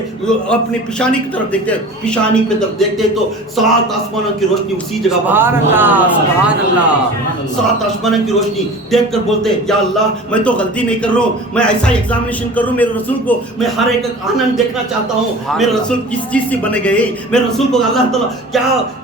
اپنی پیشانی کی طرف دیکھتے. پیشانی کی طرف دیکھتے تو 7 آسمانوں کی روشنی اسی جگہ پر. سبحان اللہ سبحان اللہ. 7 آسمانوں کی روشنی دیکھ کر بولتے یا اللہ میں تو غلطی نہیں کر رہا ہوں, میں ایسا ایگزامینیشن کر رہا ہوں. میرے رسول کو میں ہر ایک آنند دیکھنا چاہتا ہوں. میرے رسول کس چیز سے بنے گئے, میرے رسول کو اللہ تعالیٰ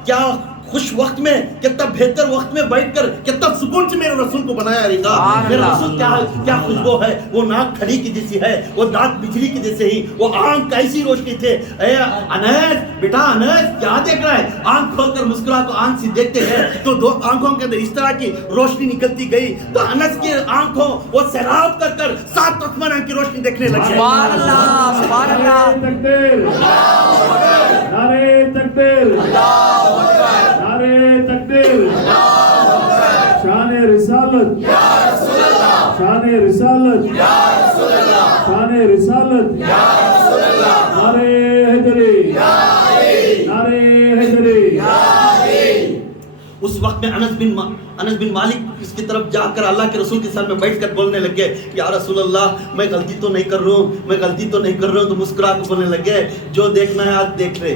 کیا خوش وقت میں, کتنا بہتر وقت میں بیٹھ کر کتنا سکون سے میرے رسول کو بنایا رہے گا. میرے رسول کیا خوشبو ہے, وہ ناک کھڑی کی جیسی ہے, وہ دانت بجلی کی جیسے ہی, وہ آنکھ کیسی روشنی تھے. اے انس بیٹا انس کیا دیکھ رہا ہے؟ آنکھ کھول کر مسکرا تو آنکھ سے دیکھتے ہیں تو 2 آنکھوں کے اندر اس طرح کی روشنی نکلتی گئی تو انس کی آنکھوں وہ سیراب کر 7 آسمانوں کی روشنی دیکھنے لگے. سبحان اللہ سبحان اللہ. تکبیر, نعرے تکبیر, نعرے تکبیر, شان رسالت, شان رسالت, شان رسالت, نعرے حیدری, نعرے حیدری. اس وقت میں انس بن مالک اس کی طرف جا کر اللہ کے رسول کے سامنے بیٹھ کر بولنے لگے یا رسول اللہ میں غلطی تو نہیں کر رہا ہوں. تو مسکرا کے بولنے لگے جو دیکھنا ہے آج دیکھ لے.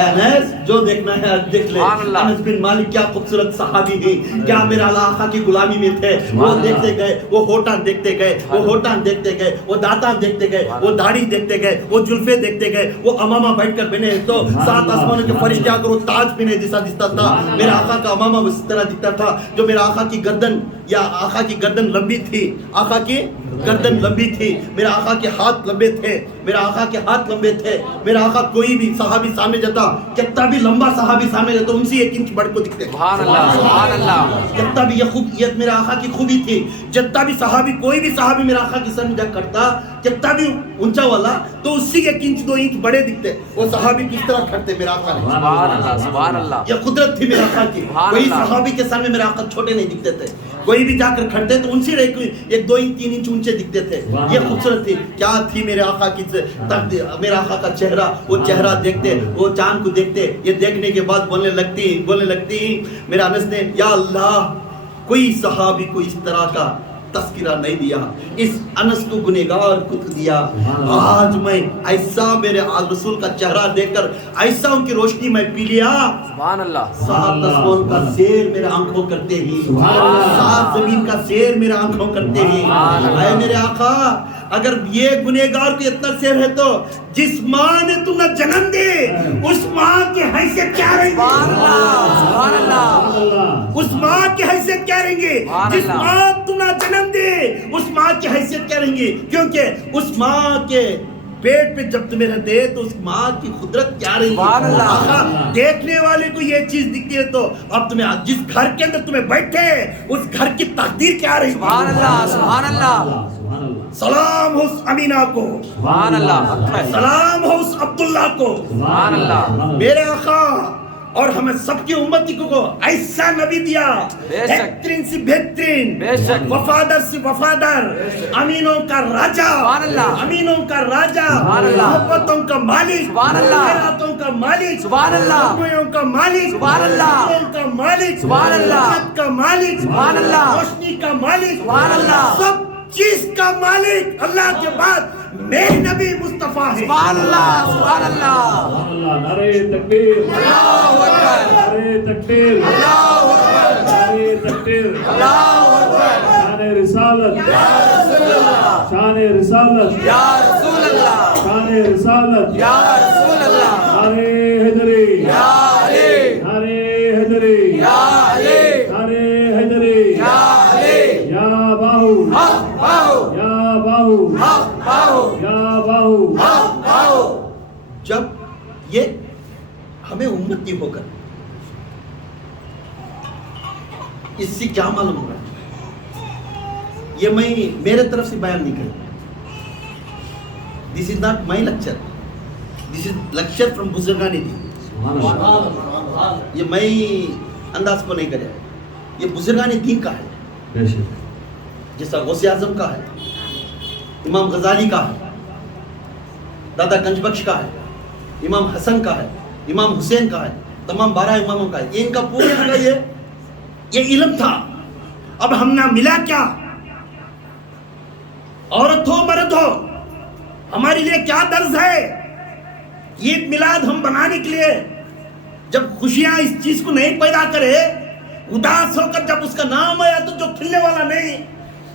انس جو دیکھنا ہے آج دیکھ لے. انس بن مالک کیا خوبصورت صحابی ہیں, کیا میرے آقا کی غلامی میں تھے. وہ دیکھتے گئے, وہ ہوٹان دیکھتے گئے, وہ دانتان دیکھتے گئے, وہ داڑھی دیکھتے گئے, وہ زلفیں دیکھتے گئے, وہ امامہ بیٹھ کر بنے تو 7 آسمانوں کے فرشتے آ کر وہ تاج پہنے جیسا دکھتا تھا. میرے آقا کا امامہ اس طرح دکھتا تھا جو میرے آقا کی گردن یا آقا کی گردن لمبی تھی. آقا کی گردن لمبی تھی, میرے آقا کے ہاتھ لمبے تھے, میرا آقا کوئی بھی صحابی سامنے جاتا, کتنا بھی لمبا صحابی سامنے جاتا ان سے 1 انچ بڑھ کو دکھتے. سبحان اللہ سبحان اللہ. کتنا بھی یہ خوبیت میرے آقا کی خوبی تھی. جتنا بھی صحابی کوئی بھی صحابی میرے آقا کی سامنے جا کرتا کتنا بھی اونچا والا تو اس سے 1 انچ 2 انچ بڑے دکھتے. وہ صحابی کس طرح کھڑتے میرے آقا نے. سبحان اللہ سبحان اللہ. یہ قدرت تھی میرے آقا کی. کوئی صحابی کے سامنے میرے آقا چھوٹے نہیں دکھتے تھے, کوئی بھی جا کر کھڑتے تو ان سے 1 2 انچ 3 انچ اونچے دکھتے تھے. یہ خوبصورت تھی. کیا تھی میرے آقا کی میرے آقا کا چہرہ, وہ چہرہ دیکھتے, وہ چاند کو دیکھتے, یہ دیکھنے کے بعد بولنے لگتی میرا انس نے یا اللہ کوئی صحابی کو اس طرح کا تذکرہ نہیں دیا, اس انس کو گنہگار کو دیا. آج میں ایسا میرے رسول کا چہرہ دیکھ کر ایسا ان کی روشنی میں پی لیا. سبحان اللہ. 7 آسمان کا سیر میرے آنکھوں کرتے ہی, 7 زمین کا سیر میرے آنکھوں کرتے ہی. اے میرے آقا اگر یہ گنہگار کو اتنا سیر ہے تو جس ماں نے تمہیں جنم دے اس ماں کی حیثیت کیا رہیں گے؟ سبحان اللہ. اس ماں کی حیثیت کیا رہیں گے؟ جس ماں تمہیں جنم دے اس ماں کی حیثیت کیا رہیں گی؟ کیونکہ اس ماں کے پیٹ پہ جب تمہیں رہتے تو اس ماں کی قدرت کیا رہی ہے. دیکھنے والے کو یہ چیز دکھتی ہے تو اب تمہیں جس گھر کے اندر تمہیں بیٹھے اس گھر کی تقدیر کیا رہی ہے. سبحان اللہ سبحان اللہ. سلام ہو اس امینہ کو, سبحان اللہ. سلام ہو اس عبداللہ کو. سبحان اللہ. میرے آقا اور ہمیں سب کی امتی کو ایسا نبی دیا, بہترین سے بہترین, وفادار سے وفادار, امینوں کا راجہ, امینوں کا راجہ, محبتوں کا مالک, خیراتوں کا مالک, خوشیوں کا مالک, خوشیوں کا مالک, رحمت کا مالک, روشنی کا مالک, سب چیز کا مالک اللہ کے بعد میرے نبی مصطفیٰ ہے. سبحان اللہ سبحان اللہ سبحان اللہ. نعرہ تکبیر. اللہ اکبر نعرہ تکبیر. اللہ اکبر نعرہ تکبیر. اللہ اکبر شان رسالت. شان رسالت. یا رسول اللہ شان رسالت. یا رسول اللہ نعرہ حیدری. یا علی نعرہ حیدری. یا علی نعرہ حیدری. یا علی یا باہو. حق باہو یا باہو. حق باہو یا باہو. حق باہو. جب یہ ہمیں امتی ہو کر اس سے کیا معلوم ہو رہا ہے؟ یہ میں میرے طرف سے بیان نہیں کروں. This is not my lecture, this is lecture from بزرگان دین. یہ میں انداز کو نہیں کرے, یہ بزرگان دین کا ہے, بے شک. جیسا غوث اعظم کا ہے, امام غزالی کا ہے, دادا گنج بخش کا ہے, امام حسن کا ہے, امام حسین کا ہے, تمام 12 اماموں کا ہے. یہ ان کا پورے کا یہ علم تھا. اب ہم نہ ملا کیا, عورت ہو مرد ہو, ہمارے لیے کیا درز ہے. عید میلاد ہم بنانے کے لیے جب خوشیاں اس چیز کو نہیں پیدا کرے, اداس ہو کر جب اس کا نام آیا تو جو کھلنے والا نہیں,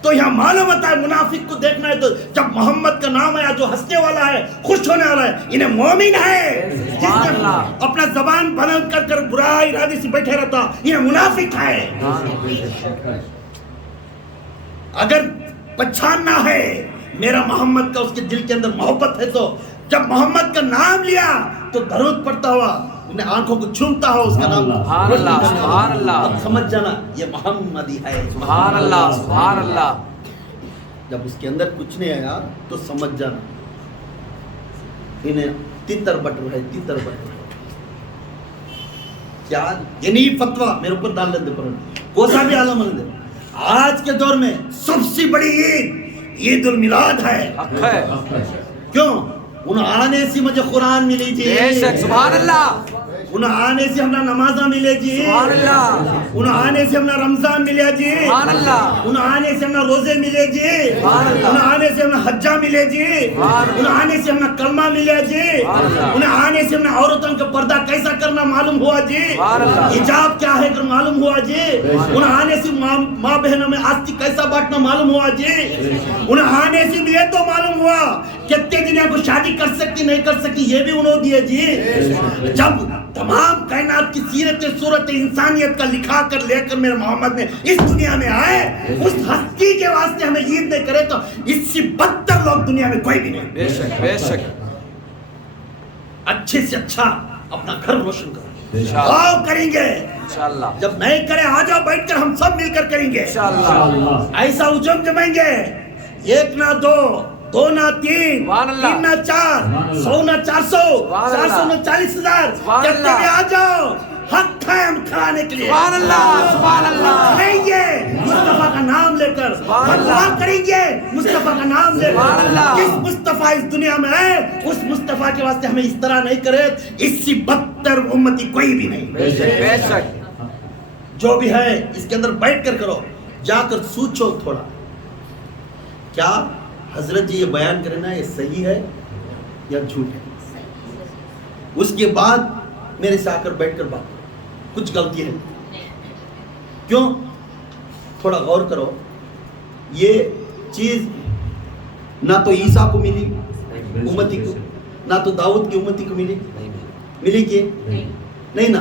تو یہاں معلوم ہوتا ہے منافق کو دیکھنا ہے تو جب محمد کا نام آیا جو ہنسنے والا ہے, خوش ہونے والا ہے, انہیں مومن ہے. جس نے اپنا زبان بند کر کر برا ارادے سے بیٹھے رہتا, یہ منافق ہے. اگر پہچاننا ہے میرا محمد کا اس کے دل کے اندر محبت ہے, تو جب محمد کا نام لیا تو درود پڑھتا ہوا انہیں آنکھوں کو چھومتا ہو اس کا نام. سبحان اللہ سبحان اللہ اب سمجھ جانا یہ محمدی ہے. سبحان اللہ سبحان اللہ. جب اس کے اندر کچھ نہیں آیا تو سمجھ جانا انہیں تتر بٹر ہے, تتر بٹر. کیا یہ نہیں فتوا میرے اوپر ڈال لیتے پر کوسا بھی عالم دے. آج کے دور میں سب سے بڑی عید المیلاد ہے. حق ہے. کیوں؟ انہیں آنے سے مجھے قرآن ملی جی, بے شک سبحان اللہ انہیں آنے سے ہمیں نمازاں ملے جی, سبحان اللہ انہیں آنے سے ہمیں رمضان ملے جی, سبحان اللہ انہیں آنے سے ہمیں روزے ملے جی, سبحان اللہ انہیں آنے سے ہمیں حجہ ملے جی, سبحان اللہ انہیں آنے سے ہمیں کلمہ ملے جی, سبحان اللہ انہیں آنے سے ہمیں عورتوں کا پردہ کیسا کرنا معلوم ہوا جی, سبحان اللہ حجاب کیا ہے کر معلوم ہوا جی, انہیں آنے سے ماں بہنوں میں آستی کیسا بانٹنا معلوم ہوا جی, انہیں آنے سے بھی یہ تو معلوم ہوا کتنے دنیا کو شادی کر سکتی نہیں کر سکتی یہ بھی انہوں دیے جی. جب تمام کائنات کی سیرت صورت انسانیت کا لکھا کر لے کر میرے محمد نے اس دنیا میں آئے, اس ہستی کے واسطے ہمیں عید نہیں کرے تو اس سے بدتر لوگ دنیا میں کوئی بھی نہیں. بے شک بے شک. اچھے سے اچھا اپنا گھر روشن کرو, انشاءاللہ دعا کریں گے. انشاءاللہ جب نہیں کرے آ جاؤ بیٹھ کر ہم سب مل کر کریں گے. انشاءاللہ ایسا ہجوم جمائیں گے, 1 نہ 2, 2 نہ 3, سبحان اللہ 3 نہ 4, 100 نہ 400, سبحان اللہ 400 نہ 40,000, سبحان جتنے اللہ بھی آ جاؤ حق ہے ہم کھلانے کے لیے. سبحان اللہ سبحان اللہ کھلائیں گے مصطفیٰ کا نام لے کر, سبحان اللہ دعا کریں گے مصطفیٰ کا نام لے سبحان کر. اللہ. جس مصطفیٰ اس دنیا میں ہے اس مصطفیٰ کے واسطے ہمیں اس طرح نہیں کرے, اس سے بدتر امتی کوئی بھی نہیں. بے شک بے شک. جو بھی ہے اس کے اندر بیٹھ کر کرو, جا کر سوچو تھوڑا کیا حضرت جی یہ بیان کرنا یہ صحیح ہے یا جھوٹ ہے. اس کے بعد میرے سے آ کر بیٹھ کر بات کرو, کچھ غلطی ہے کیوں, تھوڑا غور کرو. یہ چیز نہ تو عیسیٰ کو ملی امتی کو, نہ تو داؤد کی امتی کو ملی کہ نہیں, نہ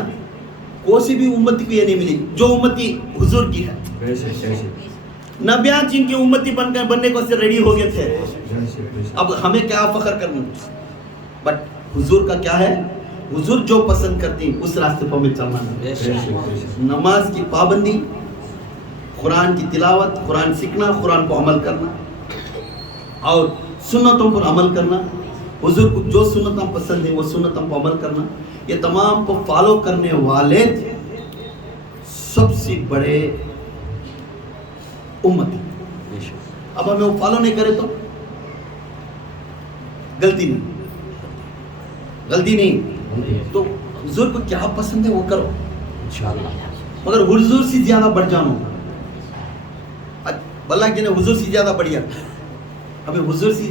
کوئی بھی امتی کو یہ نہیں ملی جو امتی حضور کی ہے. نبیان جن کی امتی بننے کو سے ریڈی ہو گئے تھے, اب ہمیں کیا فخر کرنا, بٹ حضور کا کیا ہے, حضور جو پسند کرتی اس راستے پر ہمیں چلنا. نماز کی پابندی, قرآن کی تلاوت, قرآن سیکھنا, قرآن کو عمل کرنا اور سنتوں پر عمل کرنا. حضور کو جو سنتیں پسند ہیں وہ سنتوں پر عمل کرنا, یہ تمام کو فالو کرنے والے سب سے بڑے امتی. اب ہمیں وہ فالو نہیں کرے تو غلطی نہیں. تو حضور کو کیا پسند ہے وہ کرو انشاءاللہ, مگر حضور سے زیادہ بڑھ جانو. اللہ کے نے حضور سے زیادہ بڑھیا, ہمیں حضور سے